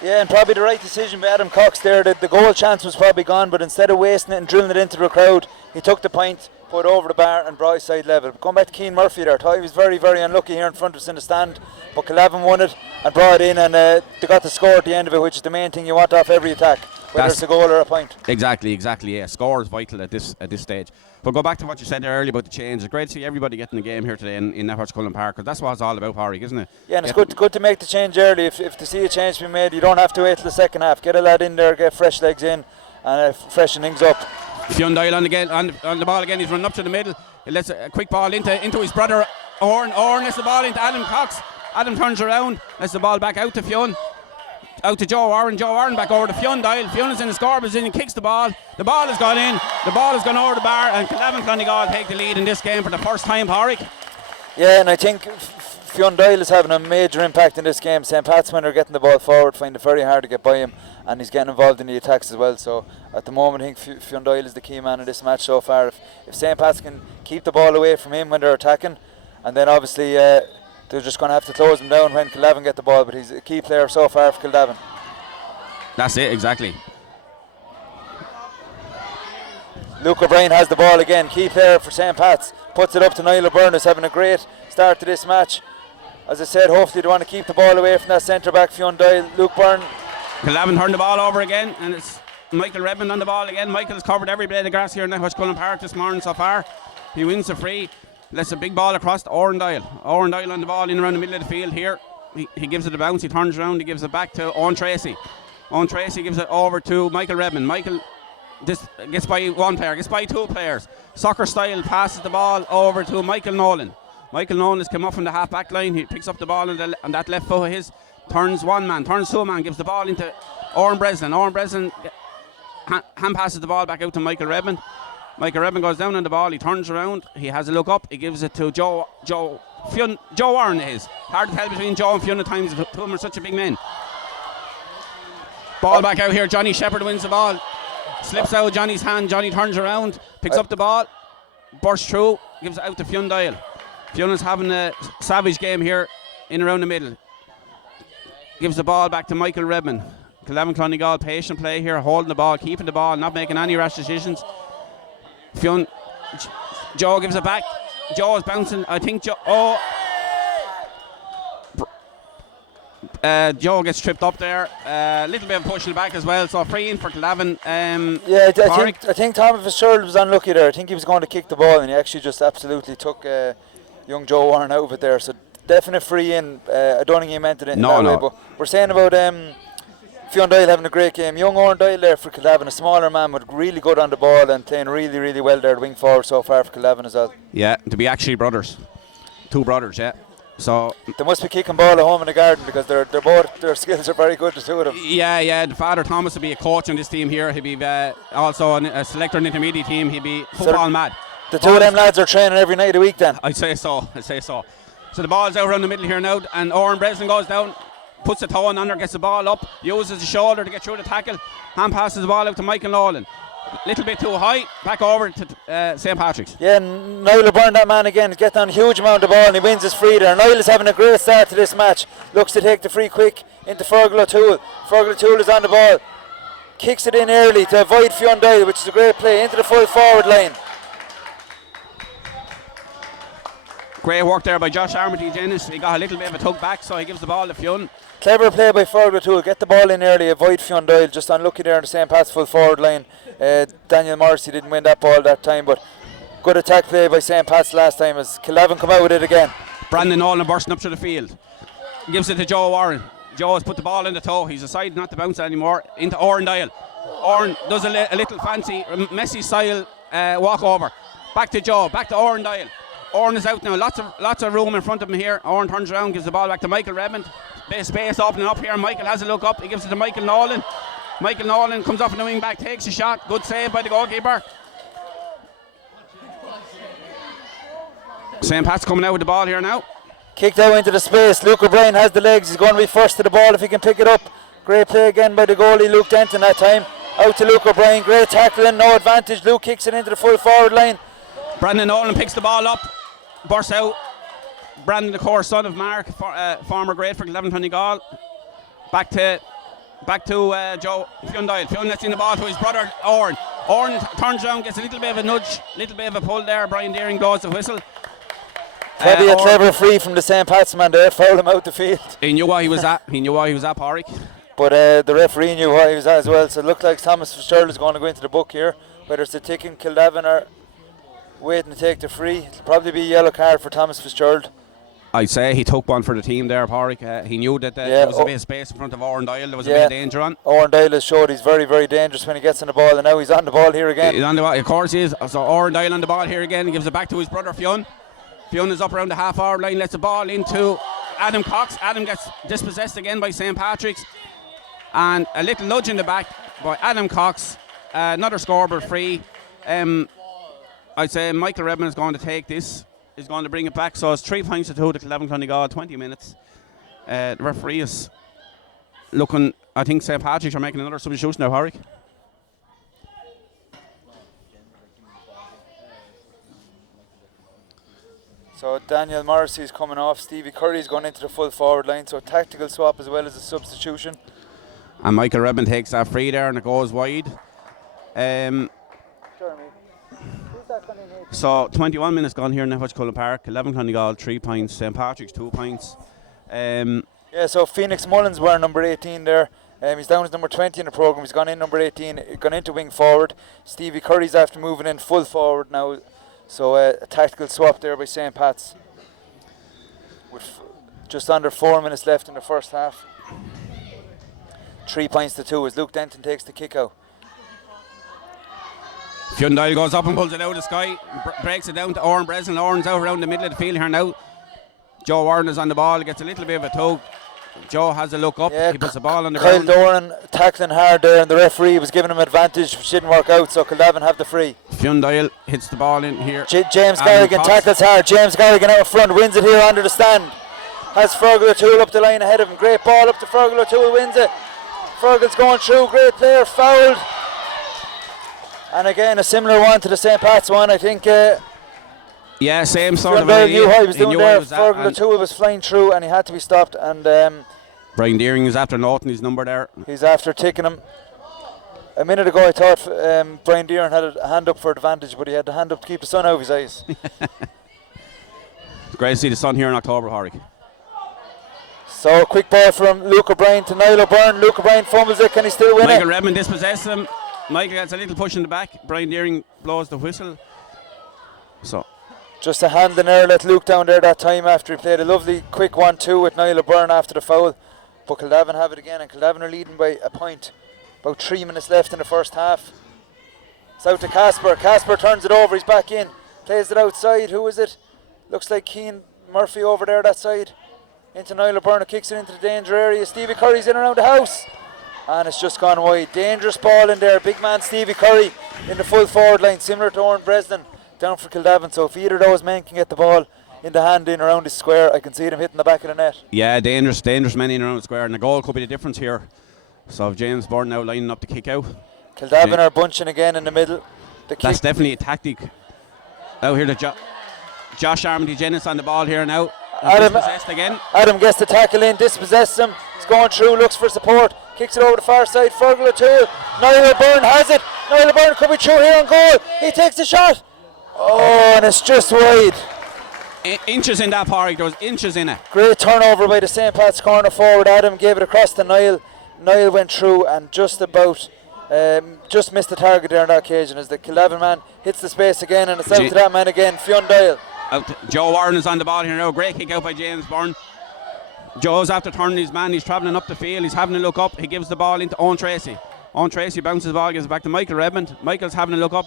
Yeah, and probably the right decision by Adam Cox there. The goal chance was probably gone, but instead of wasting it and drilling it into the crowd, he took the point, put it over the bar and brought his side level. But going back to Keane Murphy there, I thought he was very, very unlucky here in front of us in the stand, but Kildavin won it and brought it in, and they got the score at the end of it, which is the main thing you want off every attack. whether it's a goal or a point. Exactly, yeah. Score is vital at this stage. But go back to what you said there earlier about the change. It's great to see everybody getting the game here today in Networks Cullen Park, because that's what it's all about, Pádraig, isn't it? Yeah, and it's good to make the change early. If to see a change be made, you don't have to wait till the second half. Get a lad in there, get fresh legs in, and freshen things up. Fionn Doyle on the ball again. He's running up to the middle. He lets a quick ball into his brother Oran. Oran lets the ball into Adam Cox. Adam turns around, lets the ball back out to Fionn. Out to Joe Warren back over to Fionn Doyle. Fionn is in the score position and kicks the ball. The ball has gone in. The ball has gone over the bar, and Kildavin Clonegall take the lead in this game for the first time, Pádraig. Yeah, and I think Fionn Doyle is having a major impact in this game. St. Pat's, when they're getting the ball forward, find it very hard to get by him, and he's getting involved in the attacks as well. So at the moment, I think Fionn Doyle is the key man in this match so far. If St. Pat's can keep the ball away from him when they're attacking, and then obviously they're just going to have to close him down when Kildavin get the ball, but he's a key player so far for Kildavin. That's it, exactly. Luke O'Brien has the ball again, key player for St. Pat's. Puts it up to Niall O'Byrne, who's having a great start to this match. As I said, hopefully they want to keep the ball away from that centre back, Fionn Doyle. Luke Byrne. Kildavin turned the ball over again, and it's Michael Redmond on the ball again. Michael has covered every blade of grass here in Networks Cullen Park this morning so far. He wins the free. Lets a big ball across to Oran Doyle. Oran Doyle on the ball in around the middle of the field here. He gives it a bounce, he turns around, he gives it back to Owen Tracy. Owen Tracy gives it over to Michael Redmond. Michael gets by one player, gets by two players. Soccer style passes the ball over to Michael Nolan. Michael Nolan has come up from the half back line. He picks up the ball on that left foot of his. Turns one man, turns two man, gives the ball into Oran Breslin. Oran Breslin hand passes the ball back out to Michael Redmond. Michael Redmond goes down on the ball, he turns around, he has a look up, he gives it to Joe Warren. It is hard to tell between Joe and Fionn at times, two of them are such a big men. Ball back out here, Johnny Shepherd wins the ball, slips out of Johnny's hand, Johnny turns around, picks up the ball, bursts through, gives it out to Fionn Doyle. Fionn is having a savage game here in around the middle. Gives the ball back to Michael Redmond. Kildavin Clonegall, patient play here, holding the ball, keeping the ball, not making any rash decisions. Joe gives it back. Joe is bouncing. I think Joe gets tripped up there. A little bit of pushing back as well. So free in for Kildavin. I think Tom Fitzgerald was unlucky there. I think he was going to kick the ball and he actually just absolutely took young Joe Warren out of it there. So definite free in. I don't think he meant it in that way. But we're saying about Fionn Doyle having a great game. Young Oran Doyle there for Kildavin, a smaller man but really good on the ball and playing really, really well there, the wing forward so far for Kildavin as well. Yeah, to be actually brothers. Two brothers, yeah. So they must be kicking ball at home in the garden because their skills are very good, the two of them. Yeah. The father Thomas will be a coach on this team here. He'll be also a selector in the intermediate team. He'll be football mad. The two of them lads are training every night of the week then. I'd say so. So the ball's out around the middle here now, and Oran Breslin goes down, puts the toe on under, gets the ball up, uses the shoulder to get through the tackle, hand passes the ball out to Michael Nolan. Little bit too high, back over to St. Patrick's. Yeah, Niall O'Byrne, that man again, is getting on a huge amount of ball and he wins his free there. Niall is having a great start to this match. Looks to take the free quick into Fergal O'Toole. Fergal O'Toole is on the ball. Kicks it in early to avoid Fionn Doyle, which is a great play, into the full forward line. Great work there by Josh Armitage Ennis. He got a little bit of a tug back, so he gives the ball to Fionn. Clever play by Fergal O'Toole. Get the ball in early, avoid Fionn Doyle. Just unlucky there in the St. Pat's full forward line. Daniel Morrissey didn't win that ball that time, but good attack play by St. Pat's last time as Kildavin come out with it again. Brandon Nolan bursting up to the field. Gives it to Joe Warren. Joe has put the ball in the toe. He's decided not to bounce anymore. Into Oran Doyle. Oran does a little fancy Messi style walkover. Back to Joe. Back to Oran Doyle. Oran is out now. Lots of room in front of him here. Oran turns around, gives the ball back to Michael Redmond. Space opening up here. Michael has a look up. He gives it to Michael Nolan. Michael Nolan comes off in the wing back, takes a shot. Good save by the goalkeeper. St. Pat's coming out with the ball here now. Kicked out into the space. Luke O'Brien has the legs. He's going to be first to the ball if he can pick it up. Great play again by the goalie, Luke Denton, that time. Out to Luke O'Brien. Great tackling, no advantage. Luke kicks it into the full forward line. Brandon Nolan picks the ball up, bursts out. Brandon, the core son of Mark, former great for Kildavin Clonegall. Back to Joe Fionn Doyle. Fionn lets in the ball to his brother Oran. Oran turns around, gets a little bit of a nudge, little bit of a pull there. Brian Deering blows the whistle. Probably a clever free from the St. Pat's man there, foul him out the field. He knew what he was at. Pádraig. But the referee knew what he was at as well, so it looked like Thomas Fitzgerald is going to go into the book here. Whether it's a ticking Kildavin or waiting to take the free, it'll probably be a yellow card for Thomas Fitzgerald. I'd say he took one for the team there, Pádraig. He knew that there was a bit of space in front of Oran Doyle. There was a bit of danger on. Oran Doyle has showed he's very, very dangerous when he gets on the ball, and now he's on the ball here again. He's on the ball, of course he is. So Oran Doyle on the ball here again. He gives it back to his brother Fionn. Fionn is up around the half-hour line, lets the ball into Adam Cox. Adam gets dispossessed again by St. Patrick's. And a little nudge in the back by Adam Cox. Another scorable free. I'd say Michael Redmond is going to take this. He's going to bring it back. So it's 3 points to 2 to Kildavin Clonegall, 20 minutes. The referee is looking, I think St. Patrick's are making another substitution now, Pádraig. So Daniel Morrissey is coming off. Stevie Curry is going into the full forward line. So a tactical swap as well as a substitution. And Michael Redmond takes that free there and it goes wide. So 21 minutes gone here in FH Cullen Park. 11 Clonegall 3 points, St. Patrick's 2 points. So Phoenix Mullins wearing number 18 there. He's down as number 20 in the programme. He's gone in number 18, gone into wing forward. Stevie Curry's after moving in full forward now. So a tactical swap there by St. Pat's. With just under 4 minutes left in the first half. 3 points to 2 as Luke Denton takes the kick out. Fionn Doyle goes up and pulls it out of the sky, breaks it down to Oran Breslin. Oran's out around the middle of the field here now. Joe Warren is on the ball, gets a little bit of a tug. Joe has a look up, he puts the ball on the ground. Kyle Doran tackling hard there, and the referee was giving him advantage, which didn't work out, so Kildavin have the free. Fionn Doyle hits the ball in here. James Garrigan tackles hard. James Garrigan out front, wins it here under the stand. Has Fergal O'Toole up the line ahead of him. Great ball up to Fergal O'Toole, wins it. Fergal's going through, great player, fouled. And again, a similar one to the St. Pat's one, I think. Yeah, same sort of idea. Knew what he was doing there. Was Fergal O'Toole was flying through and he had to be stopped. And Brian Deering is after noting his number there. He's after ticking him. A minute ago I thought Brian Deering had a hand up for advantage, but he had the hand up to keep the sun out of his eyes. It's great to see the sun here in October, Pádraig. So a quick ball from Luke O'Brien to Niall O'Byrne. Luke O'Brien fumbles it, can he still win Michael it? Redmond dispossesses him. Michael gets a little push in the back. Brian Deering blows the whistle. So just a handling error let Luke down there that time after he played a lovely quick 1-2 with Niall O'Byrne after the foul. But Kildavin have it again, and Kildavin are leading by a point. About 3 minutes left in the first half. It's out to Casper. Casper turns it over, he's back in. Plays it outside, who is it? Looks like Keane Murphy over there that side. Into Niall O'Byrne, kicks it into the danger area. Stevie Curry's in around the house. And it's just gone wide. Dangerous ball in there. Big man Stevie Curry in the full forward line, similar to Oran Breslin down for Kildavin. So if either of those men can get the ball in the hand in around the square, I can see them hitting the back of the net. Yeah, dangerous men in around the square, and the goal could be the difference here. So James Byrne now lining up the kick out. Kildavin are bunching again in the middle. That's definitely a tactic. Out here to Josh Armitage Ennis on the ball here now. Dispossessed again. Adam gets the tackle in, dispossesses him. He's going through, looks for support. Kicks it over the far side. Fergal O'Toole. Niall O'Byrne has it. Niall O'Byrne could be through here on goal. He takes the shot. Oh, and it's just wide. Inches in that, Pádraig. There was inches in it. Great turnover by the St. Pat's corner forward. Adam gave it across to Niall. Niall went through and just about just missed the target there on that occasion as the Kildavin man hits the space again, and it's out to that man again, Fionn Doyle. Joe Warren is on the ball here now. Great kick out by James Byrne. Joe's after turning his man. He's travelling up the field. He's having a look up. He gives the ball into Owen Tracy. Owen Tracy bounces the ball, gives it back to Michael Redmond. Michael's having a look up.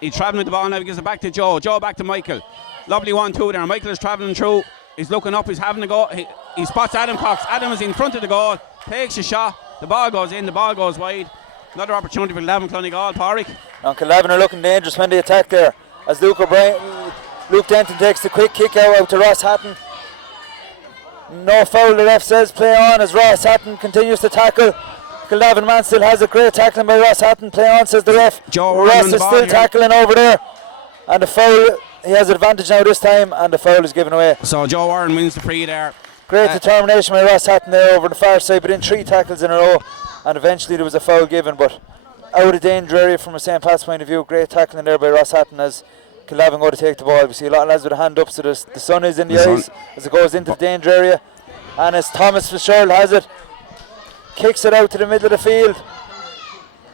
He's travelling with the ball now. He gives it back to Joe. Joe back to Michael. Lovely 1-2 there. Michael is travelling through. He's looking up. He's having a go. He spots Adam Cox. Adam is in front of the goal. Takes a shot. The ball goes in. The ball goes wide. Another opportunity for Kildavin Clonegall. Pádraig. And Kildavin are looking dangerous when they attack there. As Luke Denton takes the quick kick out to Ross Hatton. No foul, the ref says play on as Ross Hatton continues to tackle. Kildavin man still has a great tackling by Ross Hatton. Play on, says the ref. Ross is still tackling over there. And the foul, he has advantage now this time, and the foul is given away. So Joe Warren wins the free there. Great determination by Ross Hatton there over the far side, but in 3 tackles in a row, and eventually there was a foul given, but out of danger area from a St. Pat's point of view. Great tackling there by Ross Hatton as Kildavin go to take the ball. We see a lot of lads with a hand up, so the sun is in the eyes as it goes into the danger area. And as Thomas Fitzgerald has it, kicks it out to the middle of the field.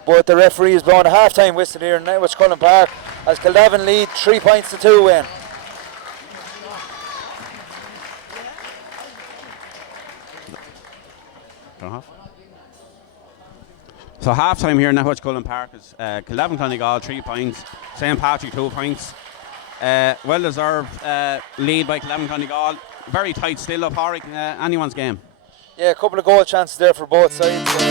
But the referee is blowing a half-time whistle here in Netwatch Cullen Park as Kildavin lead 3 points to 2 win. So half time here in Netwatch Cullen Park is Kildavin Clonegall 3 points, St. Patrick 2 points. Well deserved lead by Kildavin Clonegall. Very tight still up, Horrick. Anyone's game. Yeah, a couple of goal chances there for both sides.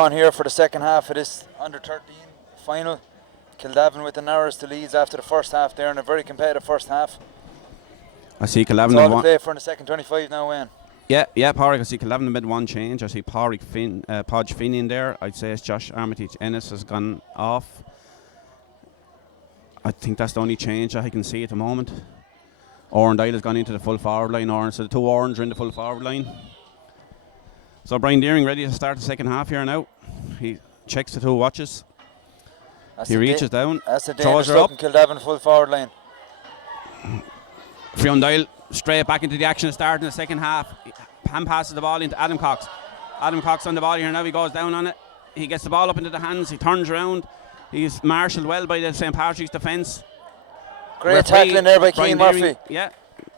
on here for the second half of this under-13 final. Kildavin with the narrowest of leads after the first half there, in a very competitive first half. I see Kildavin. It's all to play for in the second 25 now, Wayne. Yeah, Pádraig, I see Kildavin made one change. I see Podge Finn in there. I'd say it's Josh Armitage Ennis has gone off. I think that's the only change I can see at the moment. Oran Dial has gone into the full forward line. So the two Orans are in the full forward line. So Brian Deering ready to start the second half here now. He checks the two watches. He reaches down. That's a dangerous look in Kildavin full forward line. Fionn Dial straight back into the action, starting the second half. Hand passes the ball into Adam Cox. Adam Cox on the ball here now. He goes down on it. He gets the ball up into the hands. He turns around. He's marshalled well by the St. Patrick's defence. Great tackling there by Keane Murphy. Yeah.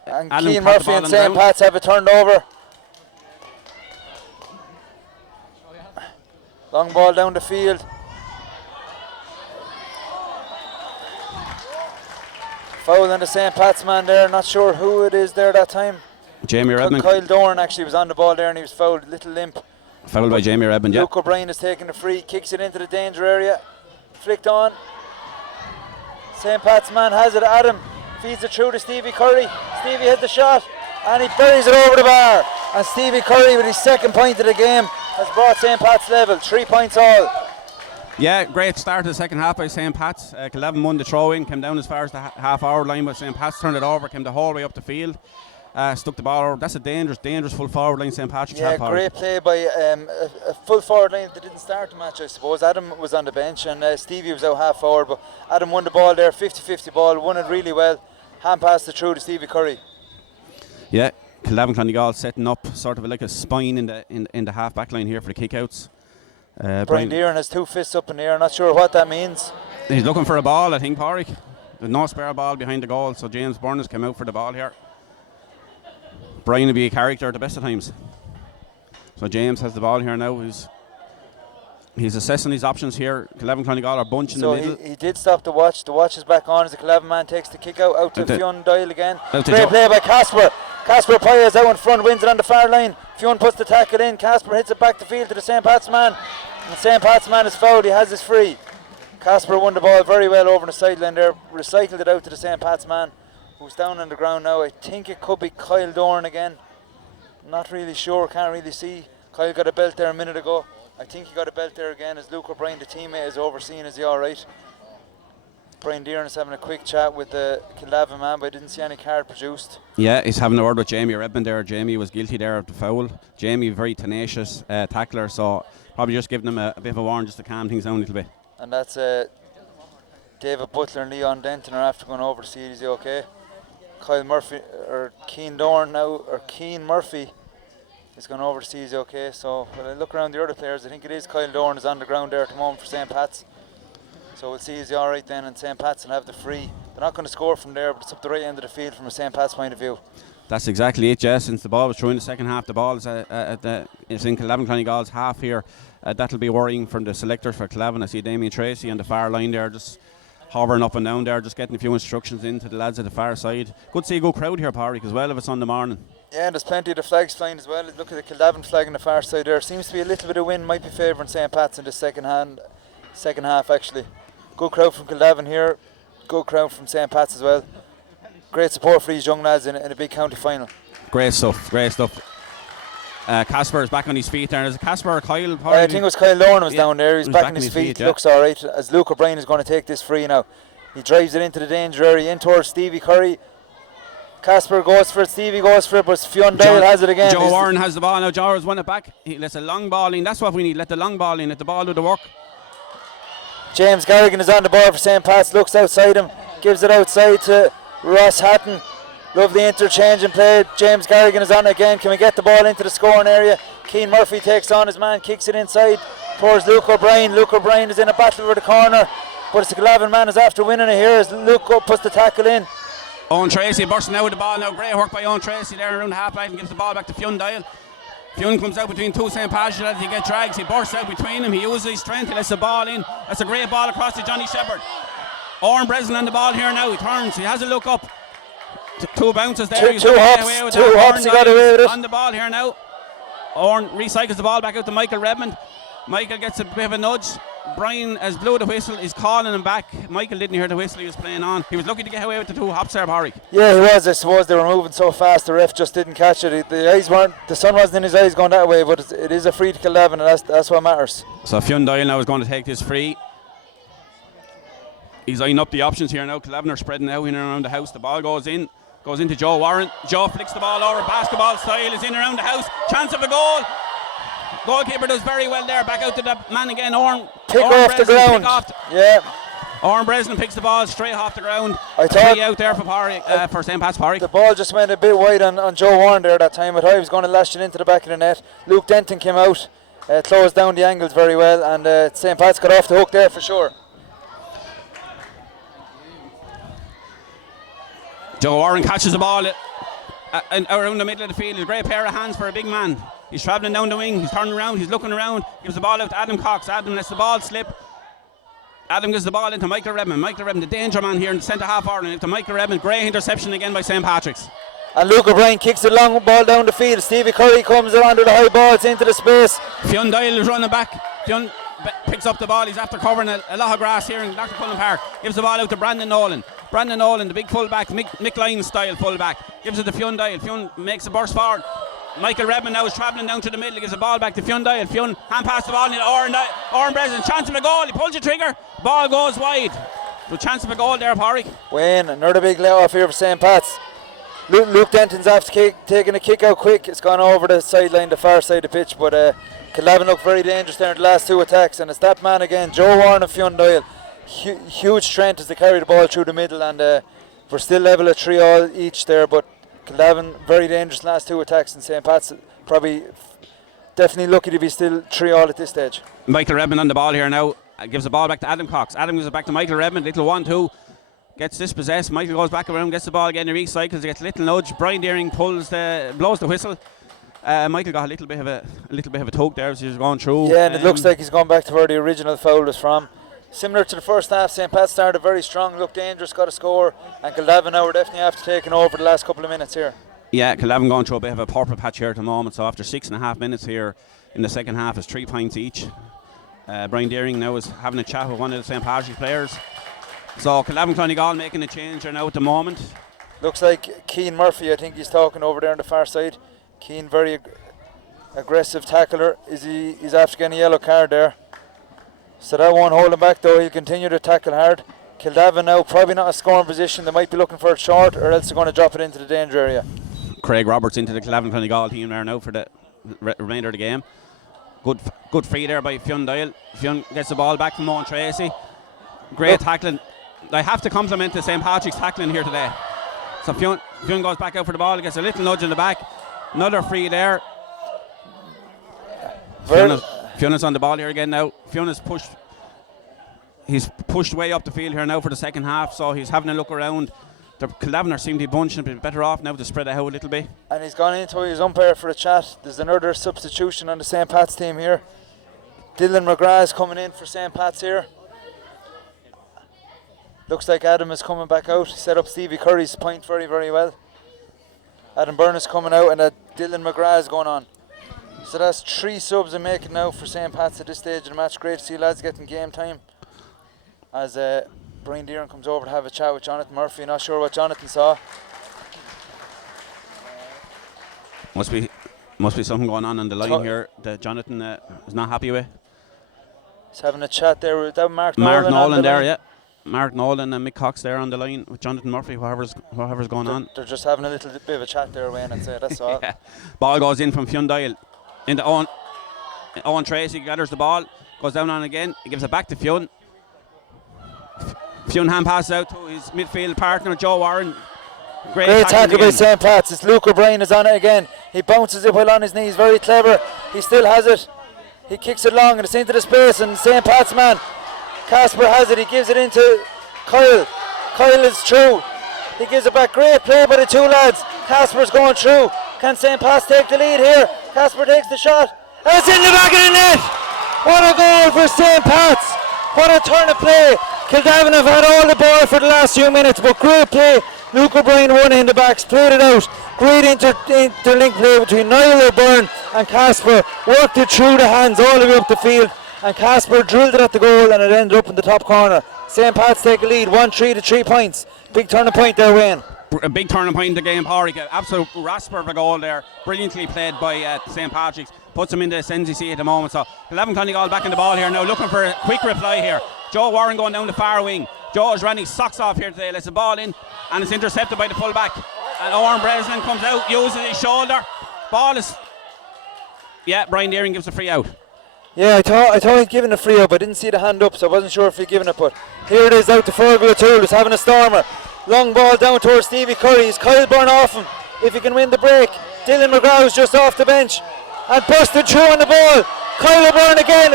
And Keane Murphy and St. Pat's have it turned over. Long ball down the field. Foul on the St. Pat's man there. Not sure who it is there that time. Jamie Redmond. Kyle Dorn actually was on the ball there and he was fouled. Little limp. Fouled by Jamie Redmond, yeah. Luke O'Brien is taking the free. Kicks it into the danger area. Flicked on. St. Pat's man has it. Adam feeds it through to Stevie Curry. Stevie hit the shot and he buries it over the bar. And Stevie Curry with his second point of the game has brought St. Pat's level. 3 points all. Yeah, great start to the second half by St. Pat's. Kildavin won the throw-in, came down as far as the half-hour line, but St. Pat's turned it over, came the whole way up the field, stuck the ball over. That's a dangerous full forward line St. Patrick's had. Yeah, great play by a full forward line that didn't start the match, I suppose. Adam was on the bench and Stevie was out half forward, but Adam won the ball there, 50-50 ball, won it really well. Hand passed it through to Stevie Curry. Yeah, Kildavin Clonegall setting up sort of like a spine in the half-back line here for the kick-outs. Brian Deering has 2 fists up in the air, not sure what that means. He's looking for a ball, I think, Pádraig. There's no spare ball behind the goal, so James Byrne has come out for the ball here. Brian will be a character at the best of times. So James has the ball here now. He's assessing his options here. Kildavin Clonegall are bunch in the middle. He did stop the watch. The watch is back on as the Kildavin man takes the kick out to Fionn Dial again. Great play by Casper. Casper Paya is out in front, wins it on the far line. Fionn puts the tackle in. Casper hits it back the field to the St. Pat's man. And St. Pat's man is fouled. He has his free. Casper won the ball very well over the sideline there. Recycled it out to the St. Pat's man, who's down on the ground now. I think it could be Kyle Dorn again. Not really sure. Can't really see. Kyle got a belt there a minute ago. I think he got a belt there again as Luke O'Brien, the teammate, is overseeing. Is he alright? Brian Deering is having a quick chat with the Kildavin man, but I didn't see any card produced. Yeah, he's having a word with Jamie Redmond there. Jamie was guilty there of the foul. Jamie, very tenacious tackler, so probably just giving him a bit of a warning just to calm things down a little bit. And that's David Butler and Leon Denton are after going over to see is he okay. Kyle Murphy, or Keane Dorn now, or Keane Murphy is going over to see is he okay. So when I look around the other players, I think it is Kyle Dorn is on the ground there at the moment for St. Pat's. So we'll see is he alright then, and St. Pat's will have the free. They're not going to score from there, but it's up the right end of the field from a St. Pat's point of view. That's exactly it, Jess. Since the ball was through in the second half, the ball is it's in Kildavin Clonegall's half here. That'll be worrying from the selector for Kildavin. I see Damien Tracy on the far line there, just hovering up and down there, just getting a few instructions into the lads at the far side. Good to see a good crowd here, Pádraig, as well, if it's on the morning. Yeah, and there's plenty of the flags flying as well. Look at the Kildavin flag on the far side there. Seems to be a little bit of wind, might be favouring St. Pat's in the second half actually. Good crowd from Kildavin here, good crowd from St. Pat's as well. Great support for these young lads in a big county final. Great stuff. Casper is back on his feet there. Is it Casper or Kyle? I think it was Kyle Lorne was down there. He's back on his feet. Yeah. Looks alright. As Luke O'Brien is going to take this free now. He drives it into the danger area, in towards Stevie Curry. Casper goes for it, Stevie goes for it, but Fionn Dial has it again. Joe Warren has the ball now. Joe has won it back. He lets a long ball in. That's what we need. Let the long ball in. Let the ball do the work. James Garrigan is on the ball for St. Pat's. Looks outside him. Gives it outside to Ross Hatton. Lovely interchange and play. James Garrigan is on again. Can we get the ball into the scoring area? Keane Murphy takes on his man, kicks it inside towards Luke O'Brien. Luke O'Brien is in a battle for the corner, but it's the Kildavin man is after winning it here as Luke puts the tackle in. Owen Tracy bursting out with the ball now. Great work by Owen Tracy there around the half back and gives the ball back to Fionn Dial. Fionn comes out between two St. Patrick's lads. He gets drags. He bursts out between them. He uses his strength. He lets the ball in. That's a great ball across to Johnny Shepherd. Oren Breslin on the ball here now. He turns. He has a look up. Two bounces there. Two hops. He got away with it. On the ball here now. Oren recycles the ball back out to Michael Redmond. Michael gets a bit of a nudge. Brian has blew the whistle. He's calling him back. Michael didn't hear the whistle he was playing on. He was lucky to get away with the 2 hops there, Parry. Yeah, he was. I suppose they were moving so fast, the ref just didn't catch it. The sun wasn't in his eyes going that way, but it is a free to Kildavin, and that's what matters. So Fionn Doyle now is going to take this free. He's eyeing up the options here now. Kildavin are spreading out in and around the house. The ball goes into Joe Warren. Joe flicks the ball over. Basketball style is in around the house. Chance of a goal. Goalkeeper does very well there. Back out to the man again. Oren off the ground. Yeah. Oren Breslin picks the ball straight off the ground. I thought 3 out there for St. Pat's Parry. The ball just went a bit wide on Joe Warren there that time. I thought he was going to lash it into the back of the net. Luke Denton came out, closed down the angles very well, and St. Pat's got off the hook there for sure. Joe Warren catches the ball around the middle of the field. A great pair of hands for a big man. He's travelling down the wing. He's turning around. He's looking around. Gives the ball out to Adam Cox. Adam lets the ball slip. Adam gives the ball into Michael Redmond. Michael Redmond, the danger man here in the centre half order. Into Michael Redmond. Great interception again by St. Patrick's. And Luke O'Brien kicks the long ball down the field. Stevie Curry comes around to the high balls into the space. Fionn Doyle is running back. Fionn picks up the ball. He's after covering a lot of grass here in Dr. Cullen Park. Gives the ball out to Brandon Nolan. Brandon Nolan, the big fullback, Mick Lyons style fullback. Gives it to Fionn Doyle. Fionn makes a burst forward. Michael Redmond now is travelling down to the middle. He gives the ball back to Fionn Doyle. Fionn hand pass the ball in Oren Breslin. Chance of a goal. He pulls the trigger. Ball goes wide. So chance of a goal there, Parry. Wayne, another big let-off here for St. Pat's. Luke Denton's after taking a kick out quick. It's gone over the sideline, the far side of the pitch. But Kildavin looked very dangerous there in the last 2 attacks. And it's that man again, Joe Warren and Fionn Doyle. Huge strength as they carry the ball through the middle. And we're still level at 3-all each there. But Kildavin, very dangerous last 2 attacks. And St. Pat's probably definitely lucky to be still 3-all at this stage. Michael Redmond on the ball here now. Gives the ball back to Adam Cox. Adam gives it back to Michael Redmond. Little 1-2. Gets dispossessed. Michael goes back around, gets the ball again, he recycles, gets a little nudge. Brian Deering blows the whistle. Michael got a little bit of a tug there as he was going through. Yeah, and it looks like he's gone back to where the original foul was from. Similar to the first half, St. Pat started very strong, looked dangerous, got a score, and Kildavin now are definitely after taking over the last couple of minutes here. Yeah, Kildavin going through a bit of a purple patch here at the moment, so after 6.5 minutes here in the second half, it's 3 points each. Brian Deering now is having a chat with one of the St. Patrick's players. So Kildavin Clonegall making a change there now at the moment. Looks like Keane Murphy, I think he's talking over there on the far side. Keane, very aggressive tackler. He's after getting a yellow card there. So that won't hold him back though, he'll continue to tackle hard. Kildavin now probably not a scoring position, they might be looking for it short or else they're going to drop it into the danger area. Craig Roberts into the Kildavin Clonegall team there now for the remainder of the game. Good free there by Fionn Doyle. Fionn gets the ball back from Owen Tracy. Great tackling. I have to compliment the St. Patrick's tackling here today. So Fionn goes back out for the ball, gets a little nudge in the back. Another free there. Fionn is on the ball here again now. Fionn is pushed. He's pushed way up the field here now for the second half, so he's having a look around. The Kildavin seem to be bunching a bit better off now to spread it out a little bit. And he's gone into his umpire for a chat. There's another substitution on the St. Pat's team here. Dylan McGrath is coming in for St. Pat's here. Looks like Adam is coming back out. He set up Stevie Curry's point very, very well. Adam Byrne is coming out and Dylan McGrath is going on. So that's 3 subs I'm making now for St. Pat's at this stage of the match. Great to see lads getting game time. As Brian Deering comes over to have a chat with Jonathan Murphy. Not sure what Jonathan saw. Must be something going on the line here that Jonathan is not happy with. He's having a chat there with Mark Nolan there, yeah. Mark Nolan and Mick Cox there on the line with Jonathan Murphy, whatever's going on. They're just having a little bit of a chat there, Wayne, I'd say, that's all. Yeah. Ball goes in from Fionn Doyle into Owen Tracy, gathers the ball, goes down on again, he gives it back to Fionn. Fionn hand passes out to his midfield partner Joe Warren. Great tackle by St. Pat's. It's Luke O'Brien is on it again. He bounces it while on his knees, very clever. He still has it. He kicks it long and it's into the space, and St. Pat's man Casper has it. He gives it into Kyle. Kyle is through. He gives it back. Great play by the 2 lads. Casper's going through. Can St. Pat's take the lead here? Casper takes the shot. And it's in the back of the net. What a goal for St. Pat's. What a turn of play. Kildavin have had all the ball for the last few minutes, but great play Luke O'Brien won in the backs, played it out. Great interlink play between Niall O'Byrne and Casper. Worked it through the hands all the way up the field. And Casper drilled it at the goal and it ended up in the top corner. St. Pat's take a lead, 1-3 to 3 points. Big turning point there, Wayne. A big turning point in the game, Pádraig. Absolute rasper of a goal there. Brilliantly played by St. Patrick's. Puts them in the NCC at the moment. So 11 Clonegall back in the ball here now, looking for a quick reply here. Joe Warren going down the far wing. Joe is running socks off here today. Lets the ball in and it's intercepted by the full back. And Owen Breslin comes out, uses his shoulder. Ball is... Yeah, Brian Deering gives a free out. Yeah, I thought he'd given a free out, but I didn't see the hand up, so I wasn't sure if he'd given it. But here it is out to Fergal O'Toole, who's having a stormer. Long ball down towards Stevie Curry. He's Kyle Byrne off him if he can win the break. Dylan McGrath is just off the bench and busted through on the ball. Kyle Byrne again,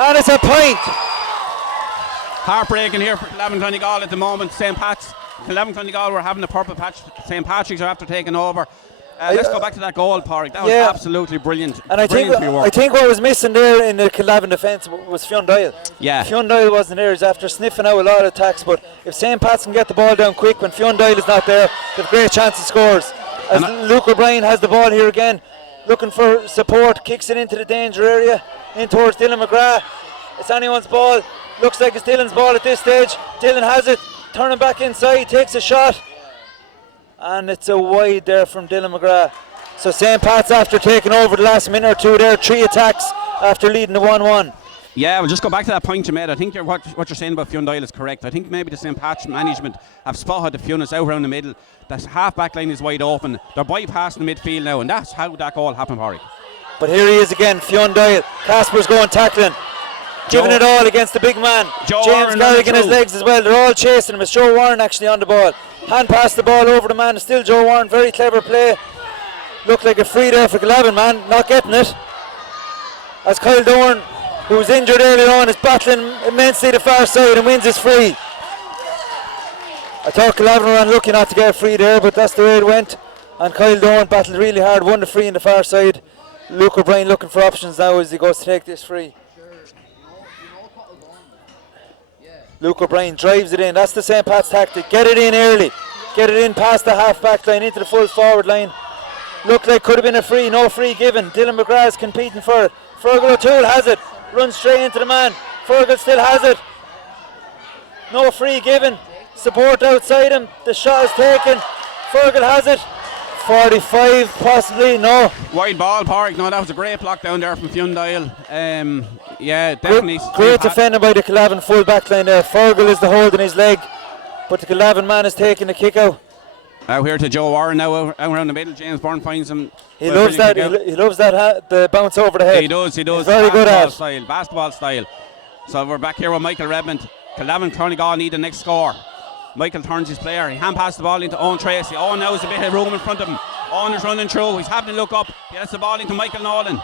and it's a point. Heartbreaking here for Kildavin Clonegall at the moment. St. Pat's, Kildavin Clonegall were having the purple patch. St. Patrick's are after taking over. Let's go back to that goal, Pádraig. That was absolutely brilliant. And I think what was missing there in the Kildavin defence was Fionn Doyle. Yeah. Fionn Doyle wasn't there. He's after sniffing out a lot of attacks. But if St. Pat's can get the ball down quick when Fionn Doyle is not there, they have a great chance of scores. As Luke O'Brien has the ball here again, looking for support, kicks it into the danger area, in towards Dylan McGrath. It's anyone's ball. Looks like it's Dylan's ball at this stage. Dylan has it, turning back inside, takes a shot. And it's a wide there from Dylan McGrath. So St. Pat's after taking over the last minute or two there, 3 attacks after leading the 1-1. Yeah, we'll just go back to that point you made. I think what you're saying about Fionn Doyle is correct. I think maybe the St. Pat's management have spotted the Fionn is out around the middle. That half back line is wide open. They're bypassing the midfield now, and that's how that goal happened, Pádraig. But here he is again, Fionn Doyle. Casper's going tackling. Giving it all against the big man. James Garrick in his legs as well. They're all chasing him. It's Joe Warren actually on the ball. Hand pass the ball over the man. It's still Joe Warren. Very clever play. Looked like a free there for Kildavin, man. Not getting it. As Kyle Dorn, who was injured early on, is battling immensely the far side and wins his free. I thought Kildavin were unlucky not to get a free there, but that's the way it went. And Kyle Dorn battled really hard, won the free in the far side. Luke O'Brien looking for options now as he goes to take this free. Luke O'Brien drives it in. That's the St. Pat's tactic. Get it in early. Get it in past the half back line into the full forward line. Looked like could have been a free. No free given. Dylan McGrath is competing for it. Fergal O'Toole has it. Runs straight into the man. Fergal still has it. No free given. Support outside him. The shot is taken. Fergal has it. 45 possibly. No. Wide ball, Pádraig. No, that was a great block down there from Fionn Doyle. Yeah, definitely. Great defending by the Kildavin full back line there. Fergal is the hold in his leg, but the Kildavin man is taking the kick out. Out here to Joe Warren now, out around the middle. James Byrne finds him. He loves that. He loves that the bounce over the head. He does. He's very good at basketball style. So we're back here with Michael Redmond. Kildavin Clonegall need the next score. Michael turns his player. He hand passes the ball into Owen Tracy. Owen now has a bit of room in front of him. Owen is running through. He's having to look up. He gets the ball into Michael Nolan.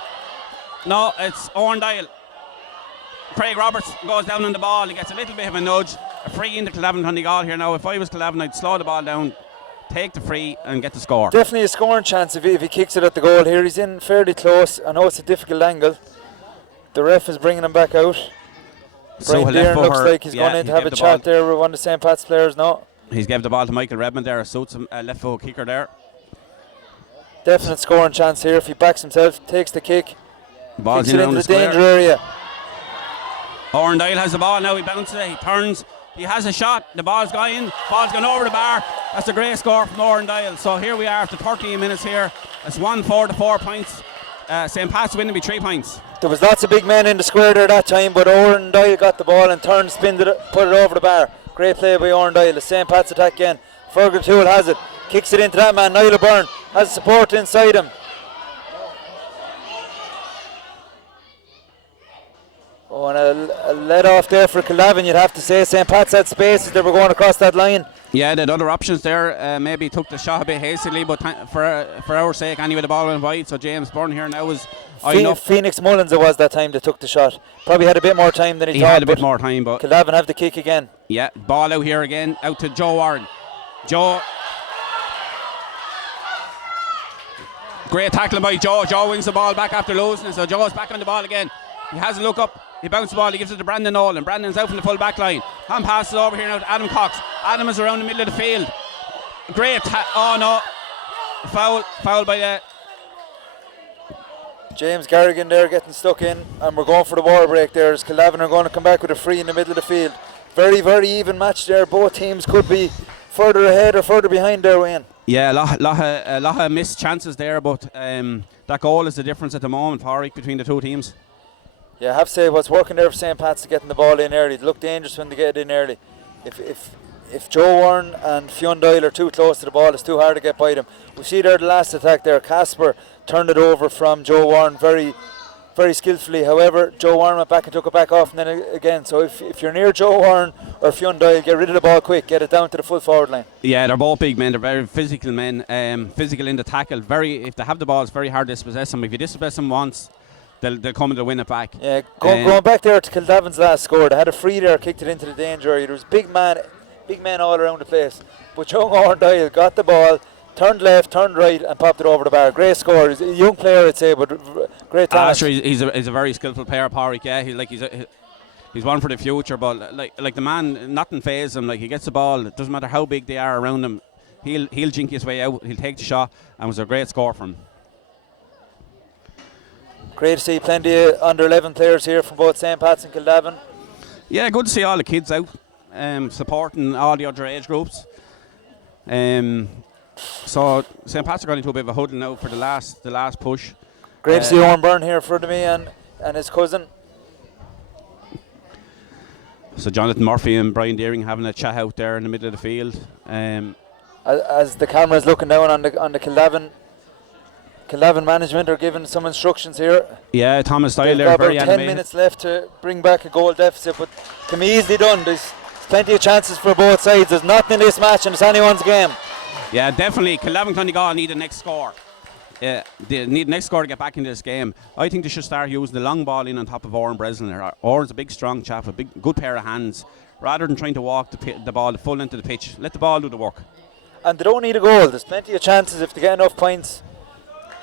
No, it's Owen Doyle. Craig Roberts goes down on the ball. He gets a little bit of a nudge. A free into Kildavin Clonegall here now. If I was Kildavin, I'd slow the ball down, take the free and get the score. Definitely a scoring chance if he kicks it at the goal here. He's in fairly close. I know it's a difficult angle. The ref is bringing him back out. Brian Deering looks like he's going in to have a chat there with one of the St. Pat's players. No. He's gave the ball to Michael Redmond there. Suits him, left foot kicker there. Definite scoring chance here if he backs himself, takes the kick. Ball's kicks it into the danger area. Owen Doyle has the ball now. He bounces it. He turns. He has a shot. The ball's going. Ball's gone over the bar. That's a great score from Owen Doyle. So here we are after 13 minutes here. It's 1-4 to 4 points. St. Pat's winning by 3 points. There was lots of big men in the square there that time, but Owen Doyle got the ball and turned, spinned it, put it over the bar. Great play by Owen Doyle. The St. Pat's attack again. Fergal O'Toole has it. Kicks it into that man. Niall O'Byrne has support inside him. Oh, and a let off there for Kildavin, you'd have to say. St. Pat's had space as they were going across that line. Yeah, they had other options there. Maybe took the shot a bit hastily, but for our sake, anyway, the ball went wide. So James Byrne here now is Phoenix Mullins it was that time that took the shot. Probably had a bit more time than he thought. He had a bit more time, but Kildavin have the kick again. Yeah, ball out here again, out to Joe Warren. Joe. Great tackling by Joe. Joe wins the ball back after losing it, so Joe's back on the ball again. He has a look up. He bounces the ball. He gives it to Brandon Nolan. Brandon's out from the full back line. Hand passes over here now to Adam Cox. Adam is around the middle of the field. Great. Oh no. Foul by the... James Garrigan there getting stuck in, and we're going for the ball break there as Kildavin are going to come back with a free in the middle of the field. Very, very even match there. Both teams could be further ahead or further behind there, Wayne. Yeah, a lot of missed chances there, but that goal is the difference at the moment, Pádraig, between the two teams. Yeah, I have to say what's working there for St. Pat's to getting the ball in early. They look dangerous when they get it in early. If Joe Warren and Fionn Doyle are too close to the ball, it's too hard to get by them. We see there the last attack there. Casper turned it over from Joe Warren very, very skillfully. However, Joe Warren went back and took it back off and then again. So if you're near Joe Warren or Fionn Doyle, get rid of the ball quick, get it down to the full forward line. Yeah, they're both big men. They're very physical men, physical in the tackle. If they have the ball, it's very hard to dispossess them. If you dispossess them once, they'll come and they'll win it back. Yeah, going back there to Kildavin's last score, they had a free there, kicked it into the danger area. There was big men all around the place. But young Oran Doyle got the ball, turned left, turned right, and popped it over the bar. Great score. He's a young player, I'd say, but great talent. Sure, he's a very skillful player, Pádraig. Yeah, he's one for the future. But like the man, nothing phases him. Like he gets the ball. It doesn't matter how big they are around him. He'll jink his way out. He'll take the shot, and it was a great score from him. Great to see plenty of under 11 players here from both St. Pat's and Kildavin. Yeah, good to see all the kids out, supporting all the other age groups. So St. Pat's are going into a bit of a huddle now for the last push. Great to see Owen Byrne here in front of me and his cousin. So Jonathan Murphy and Brian Deering having a chat out there in the middle of the field. As the camera is looking down on the Kildavin management are giving some instructions here. Yeah, Thomas Style there, got very about 10 animated. minutes left to bring back a goal deficit, but can be easily done. There's plenty of chances for both sides. There's nothing in this match and it's anyone's game. Yeah, definitely. Kildavin Clonegall need a next score. Yeah, they need the next score to get back into this game. I think they should start using the long ball in on top of Oran Breslin. Oran's a big, strong chap, a good pair of hands. Rather than trying to walk the ball full into the pitch, let the ball do the work. And they don't need a goal. There's plenty of chances if they get enough points.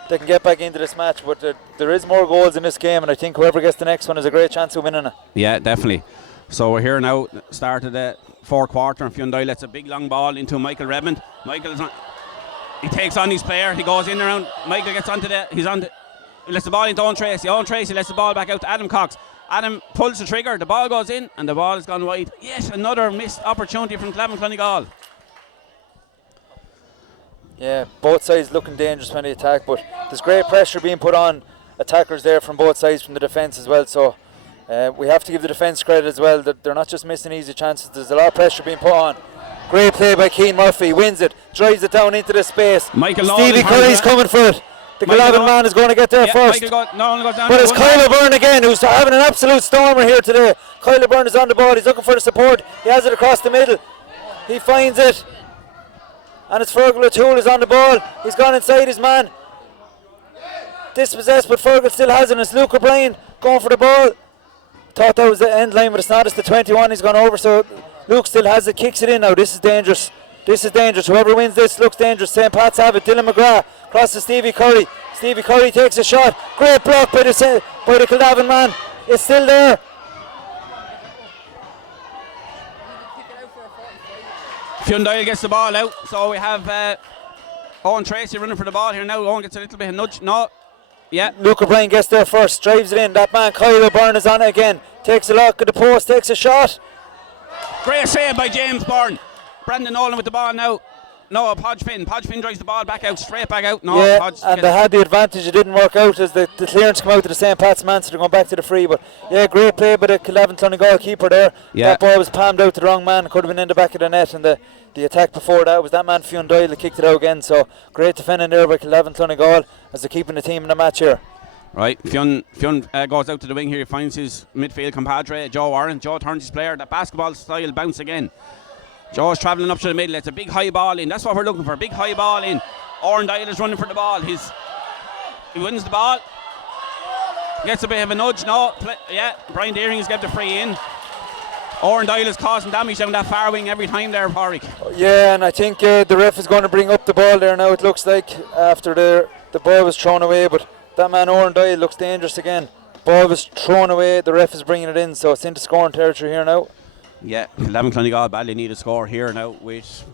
They can get back into this match, but there is more goals in this game, and I think whoever gets the next one has a great chance of winning it. Yeah, definitely. So we're here now, start of the fourth quarter, and Fionn Doyle lets a big long ball into Michael Redmond. He takes on his player, he goes in around, Michael gets onto he lets the ball into Owen Tracy. Owen Tracy lets the ball back out to Adam Cox. Adam pulls the trigger, the ball goes in, and the ball has gone wide. Yes, another missed opportunity from Kildavin Clonegall. Yeah, both sides looking dangerous when they attack, but there's great pressure being put on attackers there from both sides, from the defence as well. So we have to give the defence credit as well, that they're not just missing easy chances. There's a lot of pressure being put on. Great play by Keane Murphy, wins it, drives it down into the space. Stevie Curry's coming for it. The Kildavin man is going to get there first. But it's Kyle Byrne again, who's having an absolute stormer here today. Kyle Byrne is on the ball, he's looking for the support. He has it across the middle. He finds it. And it's Fergal O'Toole is on the ball. He's gone inside his man. Dispossessed, but Fergal still has it. And it's Luke O'Brien going for the ball. Thought that was the end line, but it's not. It's the 21. He's gone over, so Luke still has it. Kicks it in now. This is dangerous. This is dangerous. Whoever wins this looks dangerous. St. Pat's have it. Dylan McGrath across to Stevie Curry. Stevie Curry takes a shot. Great block by the Kildavin man. It's still there. Fionn Doyle gets the ball out, so we have Owen Tracy running for the ball here now. Owen gets a little bit of nudge. No. Yeah. Luke O'Brien gets there first, drives it in. That man, Kyle Byrne, is on it again. Takes a look at the post, takes a shot. Great save by James Byrne. Brandon Nolan with the ball now. No, Podgefin. Podgefin drives the ball back out, straight back out. No, yeah, and they had the advantage. It didn't work out as the clearance came out to the St. Pat's man, so they're going back to the free. But yeah, great play by the Kildavin Clonegall keeper there. Yeah. That ball was palmed out to the wrong man. Could have been in the back of the net. And the attack before that was that man Fionn Doyle that kicked it out again. So great defending there by Kildavin Clonegall as they're keeping the team in the match here. Right, Fionn goes out to the wing here. He finds his midfield compadre, Joe Warren. Joe turns his player. That basketball style bounce again. Joe's travelling up to the middle. It's a big high ball in. That's what we're looking for. Big high ball in. Oran Doyle is running for the ball. He wins the ball. Gets a bit of a nudge. No. Yeah. Brian Deering has got the free in. Oran Doyle is causing damage down that far wing every time there, Pádraig. Yeah, and I think the ref is going to bring up the ball there now, it looks like, after the ball was thrown away. But that man Oran Doyle looks dangerous again. Ball was thrown away. The ref is bringing it in, so it's into scoring territory here now. Yeah, Kildavin Clonegall badly need a score here now with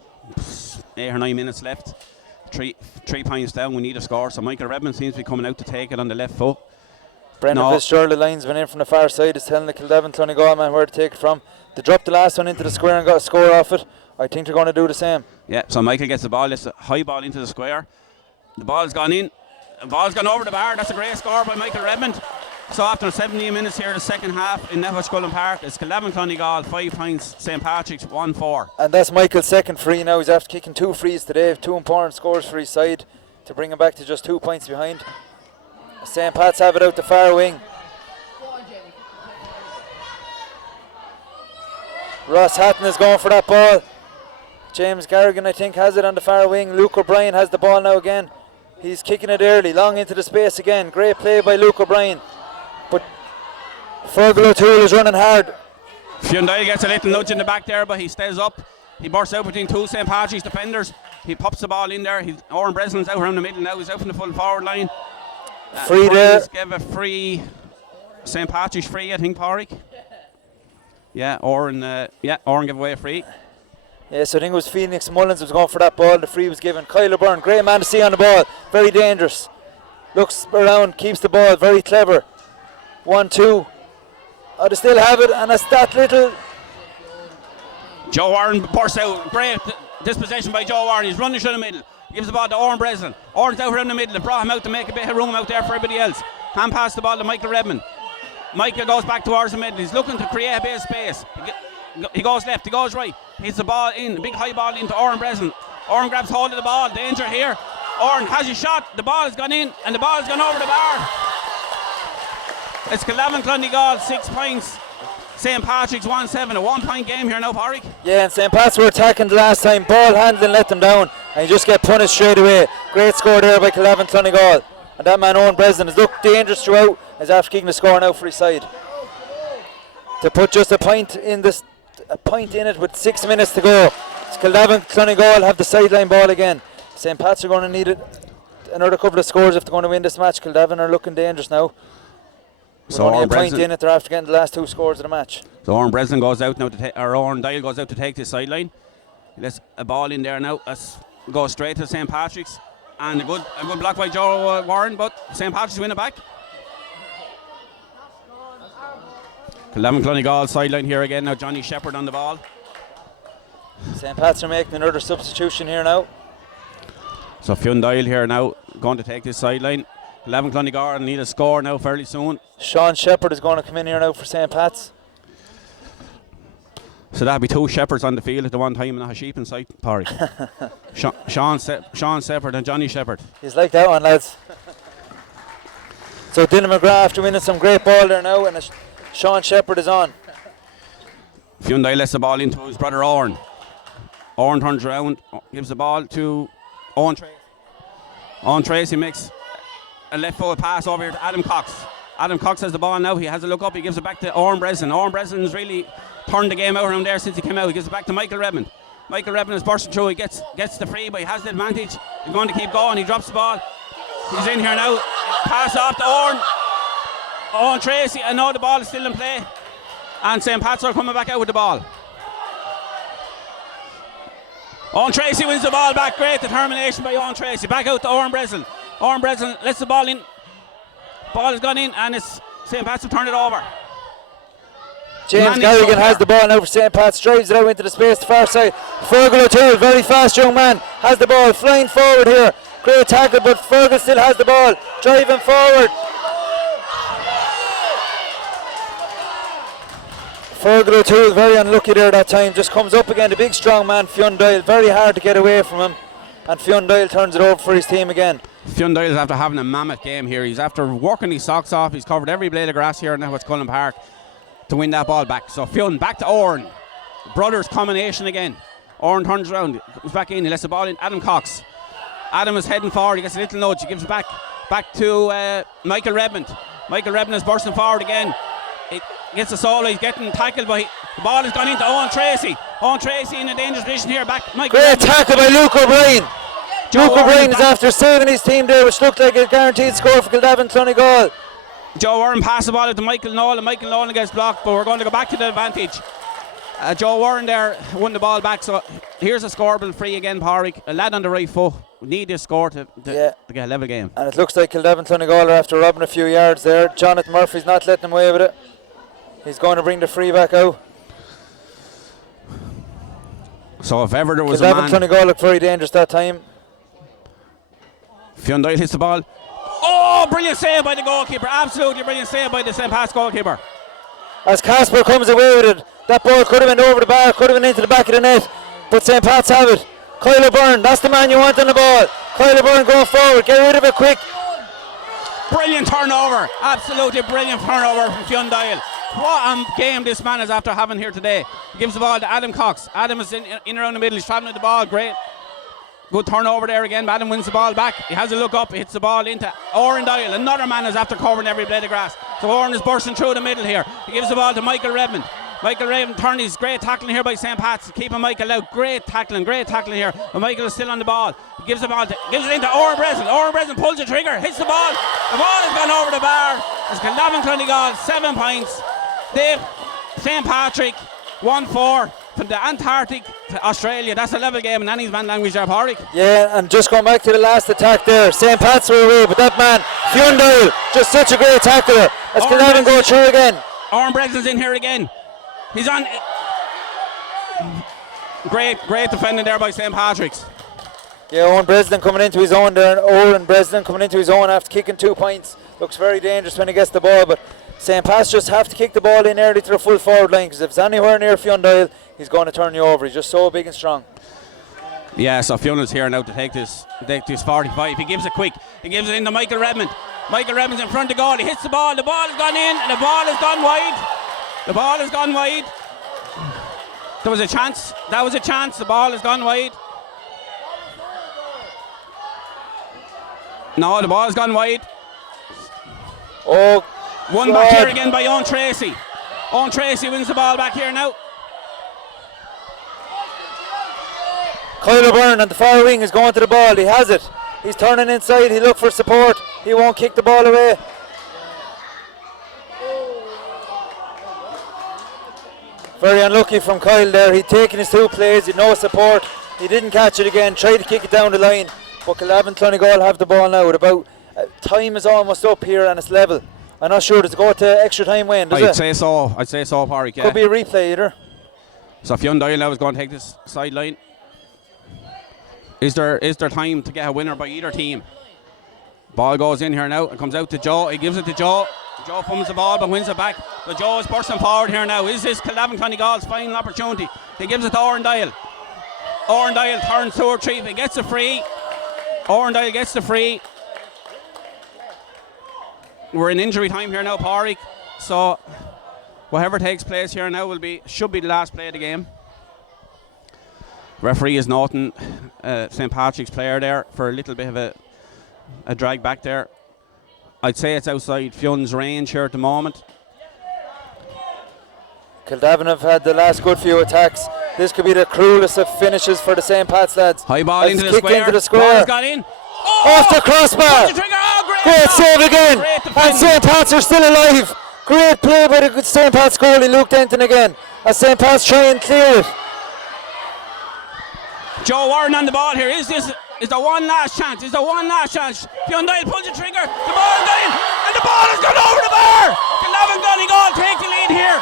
8 or 9 minutes left. 3 points down, we need a score. So Michael Redmond seems to be coming out to take it on the left foot. Brendan Fitzgerald, the linesman in from the far side, is telling the Kildavin Clonegall man where to take it from. They dropped the last one into the square and got a score off it. I think they're going to do the same. Yeah, so Michael gets the ball. It's a high ball into the square. The ball's gone in. The ball's gone over the bar. That's a great score by Michael Redmond. So after 17 minutes here, the second half in Netwatch Cullen Park, it's Kildavin Clonegall 5 points, St. Patrick's 1-4. And that's Michael's second free now. He's after kicking 2 frees today. 2 important scores for his side to bring him back to just 2 points behind. St. Pat's have it out the far wing. Ross Hatton is going for that ball. James Garrigan, I think, has it on the far wing. Luke O'Brien has the ball now again. He's kicking it early, long into the space again. Great play by Luke O'Brien. But Fergal O'Toole is running hard. Fionn-Doyle gets a little nudge in the back there, but he stays up. He bursts out between 2 St. Patrick's defenders. He pops the ball in there. Oren Breslin's out around the middle now. He's out from the full forward line. Free there. Gave a free. St. Patrick's free, I think, Pádraig. Yeah, Oren gave away a free. Yes, I think it was Phoenix Mullins was going for that ball. The free was given. Kyle Byrne, great man to see on the ball. Very dangerous. Looks around, keeps the ball. Very clever. 1-2. Oh, they still have it, and it's that little. Joe Warren bursts out. Great dispossession by Joe Warren. He's running through the middle. Gives the ball to Oren Breslin. Oren's out around the middle. They brought him out to make a bit of room out there for everybody else. Hand pass the ball to Michael Redmond. Michael goes back towards the middle. He's looking to create a bit of space. He goes left, he goes right. Hits the ball in, a big high ball into Oren Breslin. Oren grabs hold of the ball. Danger here. Oren has his shot. The ball has gone in, and the ball has gone over the bar. It's Kildavin Clonegall 6 points. St. Patrick's 1-7. A 1 point game here now, Pádraig. Yeah, and St. Pat's were attacking the last time. Ball handling let them down, and you just get punished straight away. Great score there by Kildavin Clonegall. And that man Owen Breslin has looked dangerous throughout. Is after kicking the score now for his side. To put just a point in it with 6 minutes to go. It's Kildavin Clonegall have the sideline ball again. St. Pat's are going to need another couple of scores if they're going to win this match. Kildavin are looking dangerous now. So only a point in it, they're after getting the last 2 scores of the match. So Oren Breslin goes out now Oren Doyle goes out to take this sideline. He lets a ball in there now. Goes straight to St. Patrick's. And a good block by Joe Warren, but St. Patrick's win it back. Kildavin Clonegall sideline here again now. Johnny Shepherd on the ball. St. Pat's are making another substitution here now. So Fionn-Doyle here now going to take this sideline. Kildavin Clonegall need a score now fairly soon. Sean Shepherd is going to come in here now for St. Pat's. So that'll be 2 Shepherds on the field at the one time and not a sheep in sight, Pádraig. Sean Shepherd and Johnny Shepherd. He's like that one, lads. So Dylan McGrath after winning some great ball there now, and Sean Shepherd is on. Fionn-Doyle lets the ball into his brother Oren. Oren turns around, gives the ball to Owen Tracy. Owen Tracy makes a left forward pass over here to Adam Cox. Adam Cox has the ball now. He has a look up. He gives it back to Oren Breslin. Oren Breslin's really turned the game out around there since he came out. He gives it back to Michael Redmond. Michael Redmond is bursting through. He gets the free, but he has the advantage. He's going to keep going. He drops the ball. He's in here now. Pass off to Oren. Owen Tracy. I know the ball is still in play. And St. Pat's are coming back out with the ball. Owen Tracy wins the ball back. Great determination by Owen Tracy. Back out to Oren Breslin. Oren Breslin lets the ball in. Ball has gone in, and it's St. Pat's have turned it over. James Garrigan has the ball now for St. Pat's, drives it out into the space to the far side. Fergal O'Toole, very fast young man, has the ball, flying forward here. Great tackle, but Fergal still has the ball, driving forward. Fergal O'Toole very unlucky there that time, just comes up again, the big strong man Fionn-Doyle, very hard to get away from him, and Fionn-Doyle turns it over for his team again. Fionn-Doyle's after having a mammoth game here. He's after working his socks off. He's covered every blade of grass here in Netwatch Cullen Park to win that ball back. So Fionn back to Oren. Brothers combination again. Oren turns around, comes back in, he lets the ball in. Adam Cox. Adam is heading forward, he gets a little nudge, he gives it back to Michael Redmond. Michael Redmond is bursting forward again. He gets a solo, he's getting tackled, but the ball has gone into Owen Tracy. Owen Tracy in a dangerous position here, back Michael Great Redmond. tackle by Luke O'Brien. Luke O'Brien is after saving his team there, which looked like a guaranteed score for Kildavin Clonegall. Joe Warren passed the ball to Michael Nolan. Michael Nolan gets blocked, but we're going to go back to the advantage. Joe Warren there won the ball back, so here's a scoreable free again, Pádraig. A lad on the right foot. We need this score to get a level game. And it looks like Kildavin Donegal are after robbing a few yards there. Jonathan Murphy's not letting him away with it. He's going to bring the free back out. So if ever there was a man... Kildavin Donegal looked very dangerous that time. Fionn Doyle hits the ball. Oh, brilliant save by the goalkeeper. Absolutely brilliant save by the St. Pat's goalkeeper. As Casper comes away with it, that ball could have been over the bar, could have been into the back of the net, but St. Pat's have it. Kyle Byrne, that's the man you want on the ball. Kyle Byrne going forward, get rid of it quick. Brilliant turnover, absolutely brilliant turnover from Fionn Doyle. What a game this man is after having here today. He gives the ball to Adam Cox. Adam is in around the middle, he's travelling with the ball, great. Good turnover there again. Adam wins the ball back. He has a look up. He hits the ball into Oren Doyle. Another man is after covering every blade of grass. So Oren is bursting through the middle here. He gives the ball to Michael Redmond. Michael Redmond turned. He's great tackling here by St. Pat's. Keeping Michael out. Great tackling here. But Michael is still on the ball. He gives the ball gives it into Oren Breslin. Oren Breslin pulls the trigger. Hits the ball. The ball has gone over the bar. It's Kildavin Donegal 7 points. Dave St. Patrick 1-4. From the Antarctic to Australia. That's a level game in any man language there, Pádraig. Yeah, and just going back to the last attack there, St. Pat's were away, but that man, Fionn Doyle, just such a great tackler. As Kildavin go through again. Oren Breslin's in here again. He's on. Great defending there by St. Patrick's. Yeah, Owen Breslin coming into his own there. Owen Breslin coming into his own after kicking 2 points. Looks very dangerous when he gets the ball, but St. Pat's just have to kick the ball in early to the full forward line, because if it's anywhere near Fionn Doyle, he's going to turn you over. He's just so big and strong. Yeah, so Fionn is here now to take this 45. He gives it quick. He gives it into Michael Redmond. Michael Redmond's in front of goal. He hits the ball. The ball has gone in, and the ball has gone wide. The ball has gone wide. There was a chance. That was a chance. The ball has gone wide. No, the ball has gone wide. Oh, one back here again by Owen Tracy. Owen Tracy wins the ball back here now. Kyle Byrne on the far wing is going to the ball. He has it. He's turning inside. He look for support. He won't kick the ball away. Very unlucky from Kyle there. He'd taken his 2 plays. He'd no support. He didn't catch it again. Tried to kick it down the line. But Kildavin Donegal have the ball now. At about time is almost up here and it's level. I'm not sure. Does it go to extra time, Wayne? I'd say so, Pádraig. Yeah. Could be a replay either. So Fionn Doyle now is going to take this sideline. Is there time to get a winner by either team? Ball goes in here now. It comes out to Joe. He gives it to Joe. Joe fumbles the ball but wins it back. But Joe is bursting forward here now. Is this Kildavin Donegal's final opportunity? He gives it to Oren Doyle. Oren Doyle turns 2 or 3. He gets the free. Oren Doyle gets the free. We're in injury time here now, Pádraig. So whatever takes place here now should be the last play of the game. Referee is noting St. Patrick's player there for a little bit of a drag back there. I'd say it's outside Fionn's range here at the moment. Kildavin have had the last good few attacks. This could be the cruelest of finishes for the St. Pat's lads. High ball into the square. Ball has got in. Off the crossbar. Great save again. And St. Pat's are still alive. Great play by the St. Pat's goalie Luke Denton again. As St. Pat's try and clear it. Joe Warren on the ball here. Is there one last chance? Fionn Doyle pulls the trigger. The ball has gone in. And the ball has gone over the bar. Kildavin Donegal take the lead here.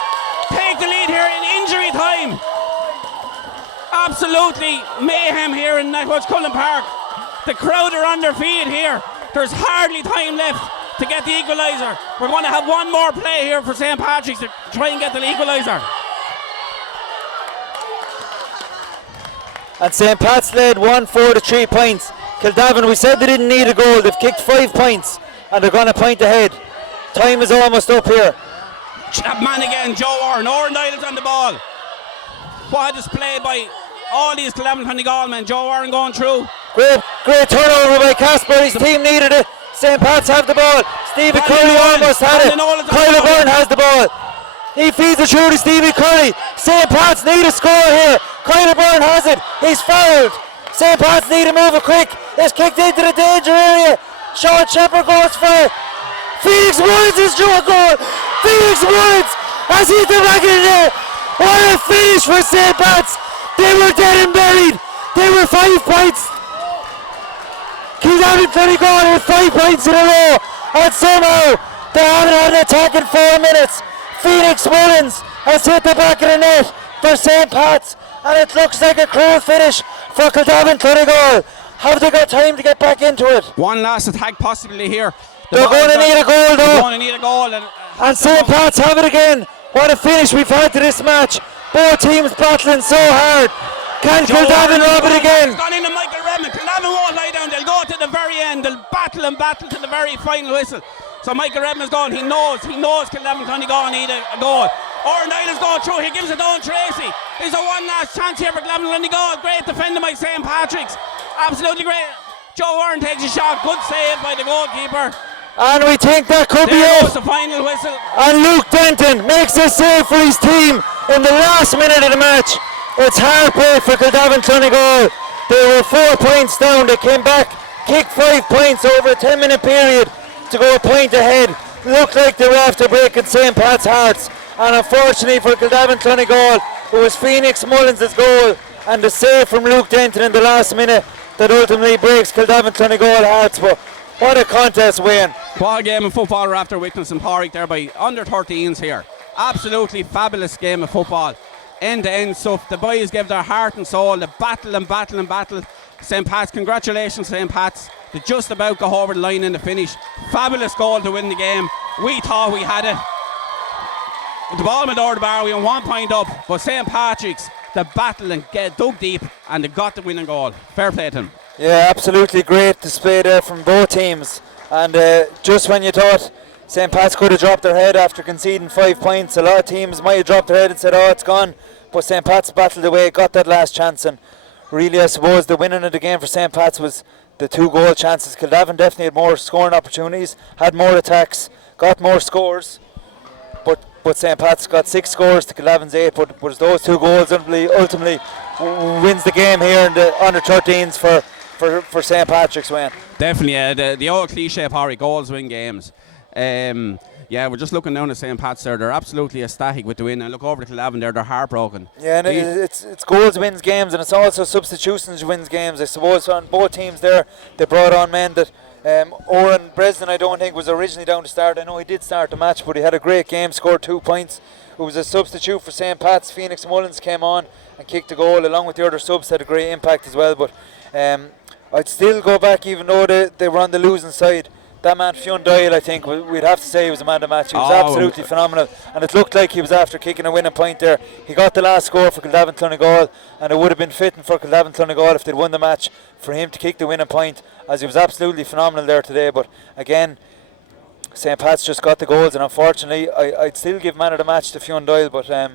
In injury time. Absolutely mayhem here in Netwatch Cullen Park. The crowd are on their feet here. There's hardly time left to get the equaliser. We're going to have one more play here for St. Patrick's to try and get the equaliser. And St. Pat's led 1-4 to 3 points. Kildavin, we said they didn't need a goal. They've kicked 5 points and they're going to point ahead. Time is almost up here. That man again, Joe Warren. Oren Doyle's on the ball. What a display by all these Kildavin Donegal men. Joe Warren going through. Great turnover by Casper. His team needed it. St. Pat's have the ball. Stevie Curry almost had it. Kyle Byrne has the ball. He feeds it through to Stevie Curry. St. Pat's need a score here. Kyle Byrne has it. He's fouled. St. Pat's need to move it quick. It's kicked into the danger area. Sean Shepherd goes for Phoenix Mullins is through a goal. Phoenix Mullins has hit the back of the net. What a finish for St. Pat's. They were dead and buried. They were 5 points. Kildavin Donegal had 5 points in a row, and somehow they haven't had an attack in 4 minutes. Phoenix Mullins has hit the back of the net for St. Pat's, and it looks like a cruel finish for Kildavin Donegal. Have they got time to get back into it? One last attack possibly here. They're going to need a goal though. They're going to need a goal. And St. Pat's have it again. What a finish we've had to this match. Both teams battling so hard. Can Kildavin rob it again? It's gone into Michael Redmond. Kildavin won't lie down. They'll go to the very end. They'll battle and battle to the very final whistle. So Michael Redmond's gone. He knows Kildavin Donegal need a goal. Oran Dylan's going through. He gives it on Tracy. There's a one last chance here for Kildavin Donegal. Great defending by St. Patrick's. Absolutely great. Joe Warren takes a shot. Good save by the goalkeeper. And we think that could be There it. goes the final whistle. And Luke Denton makes a save for his team in the last minute of the match. It's heartbreak for Kildavin Donegal. They were 4 points down. They came back, kicked 5 points over a 10-minute period to go a point ahead. Looked like they were after breaking St. Pat's hearts. And unfortunately for Kildavin Donegal, it was Phoenix Mullins' goal and the save from Luke Denton in the last minute that ultimately breaks Kildavin Donegal hearts. But what a contest, Wayne. What a game of football we're after witnessing Pádraig there by under 13s here. Absolutely fabulous game of football. End to end stuff. The boys gave their heart and soul. They battle and battle and battle. St. Pat's, congratulations St. Pat's. They just about go over the line in the finish. Fabulous goal to win the game. We thought we had it. With the ball went over the bar, we were 1 point up. But St. Patrick's, they battled and dug deep and they got the winning goal. Fair play to them. Yeah, absolutely great display there from both teams. And just when you thought St. Pat's could have dropped their head after conceding 5 points, a lot of teams might have dropped their head and said, oh, it's gone. But St. Pat's battled away, got that last chance. And really, I suppose the winning of the game for St. Pat's was the 2 goal chances. Kildavin definitely had more scoring opportunities, had more attacks, got more scores. But St. Pat's got 6 scores to Kildavin's 8. But those 2 goals ultimately wins the game here in the under 13s for St. Patrick's, Wayne. Definitely, yeah. The old cliche, Pádraig, goals win games. Yeah, we're just looking down at St. Pat's there. They're absolutely ecstatic with the win. And look over to Kildavin there, they're heartbroken. Yeah, and it's goals wins games, and it's also substitutions wins games. I suppose on both teams there, they brought on men that Oran Bresnan, I don't think, was originally down to start. I know he did start the match, but he had a great game, scored 2 points. It was a substitute for St. Pat's. Phoenix Mullins came on and kicked the goal, along with the other subs, had a great impact as well. But I'd still go back, even though they were on the losing side. That man Fionn Doyle, I think we'd have to say he was a man of the match. He was absolutely phenomenal, and it looked like he was after kicking a winning point there. He got the last score for Kildavin Donegal, and it would have been fitting for Kildavin Donegal if they'd won the match for him to kick the winning point, as he was absolutely phenomenal there today. But again, St. Pat's just got the goals, and unfortunately I'd still give man of the match to Fionn Doyle, but the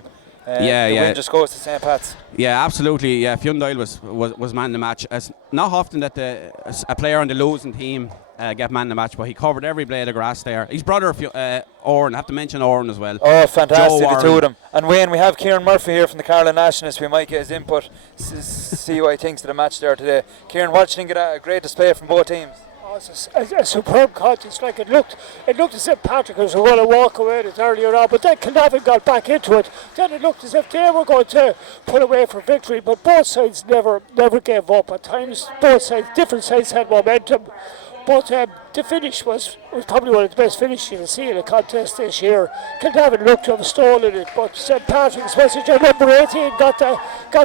win just goes to St. Pat's. Yeah, absolutely. Yeah, Fionn Doyle was man of the match. It's not often that a player on the losing team get man of the match, but he covered every blade of grass there. His brother Oran, I have to mention Oran as well. Oh, fantastic, the 2 of them. And Wayne, we have Kieran Murphy here from the Carlow Nationalists. We might get his input, see what he thinks of the match there today. Kieran, what do you think of that? A great display from both teams. Oh, it's a superb contest. Like it looked as if Patrick was going to walk away with it earlier on, but then Kildavin got back into it. Then it looked as if they were going to put away for victory, but both sides never gave up. At times, different sides had momentum. But the finish was probably one of the best finishes you'll see in a contest this year. Kildavin looked to have stolen it, but St. Patrick's messenger number 18 got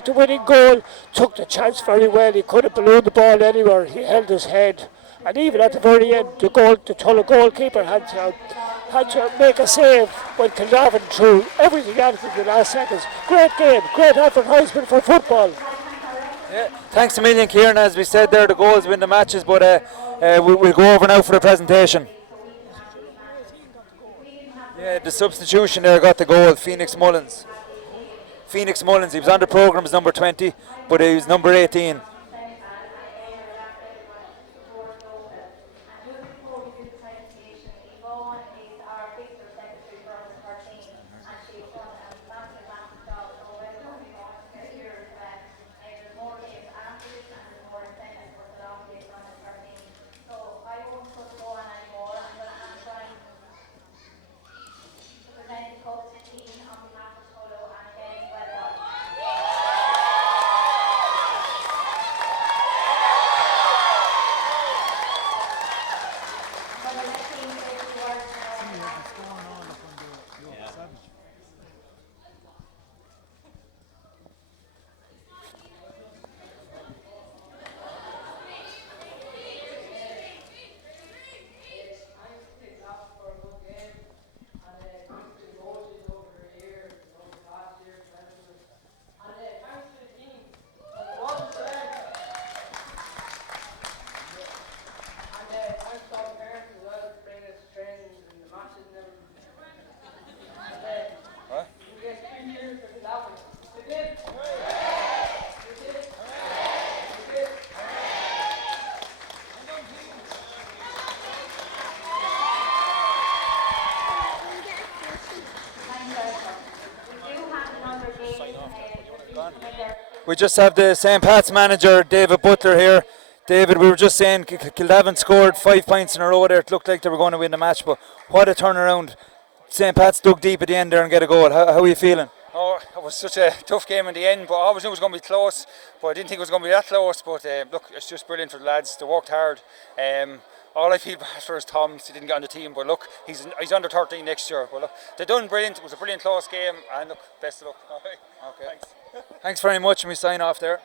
the winning goal, took the chance very well. He could have ballooned the ball anywhere. He held his head, and even at the very end, the Tulla goalkeeper had to make a save when Kildavin threw everything at it in the last seconds. Great game, great advertisement for football. Yeah, thanks a million, Kieran. As we said there, the goals win the matches, but we'll go over now for the presentation. Yeah, the substitution there got the goal, Phoenix Mullins. He was on the programme as number 20, but he was number 18. We just have the St. Pat's manager, David Butler, here. David, we were just saying Kildavin scored 5 points in a row there. It looked like they were going to win the match, but what a turnaround. St. Pat's dug deep at the end there and get a goal. How are you feeling? Oh, it was such a tough game in the end, but I always knew it was going to be close, but I didn't think it was going to be that close. But look, it's just brilliant for the lads. They worked hard. All I feel bad for is Tom's. He didn't get on the team, but look, he's under 13 next year. But look, they're done brilliant. It was a brilliant close game, and look, best of luck. Okay. Thanks very much, and we sign off there.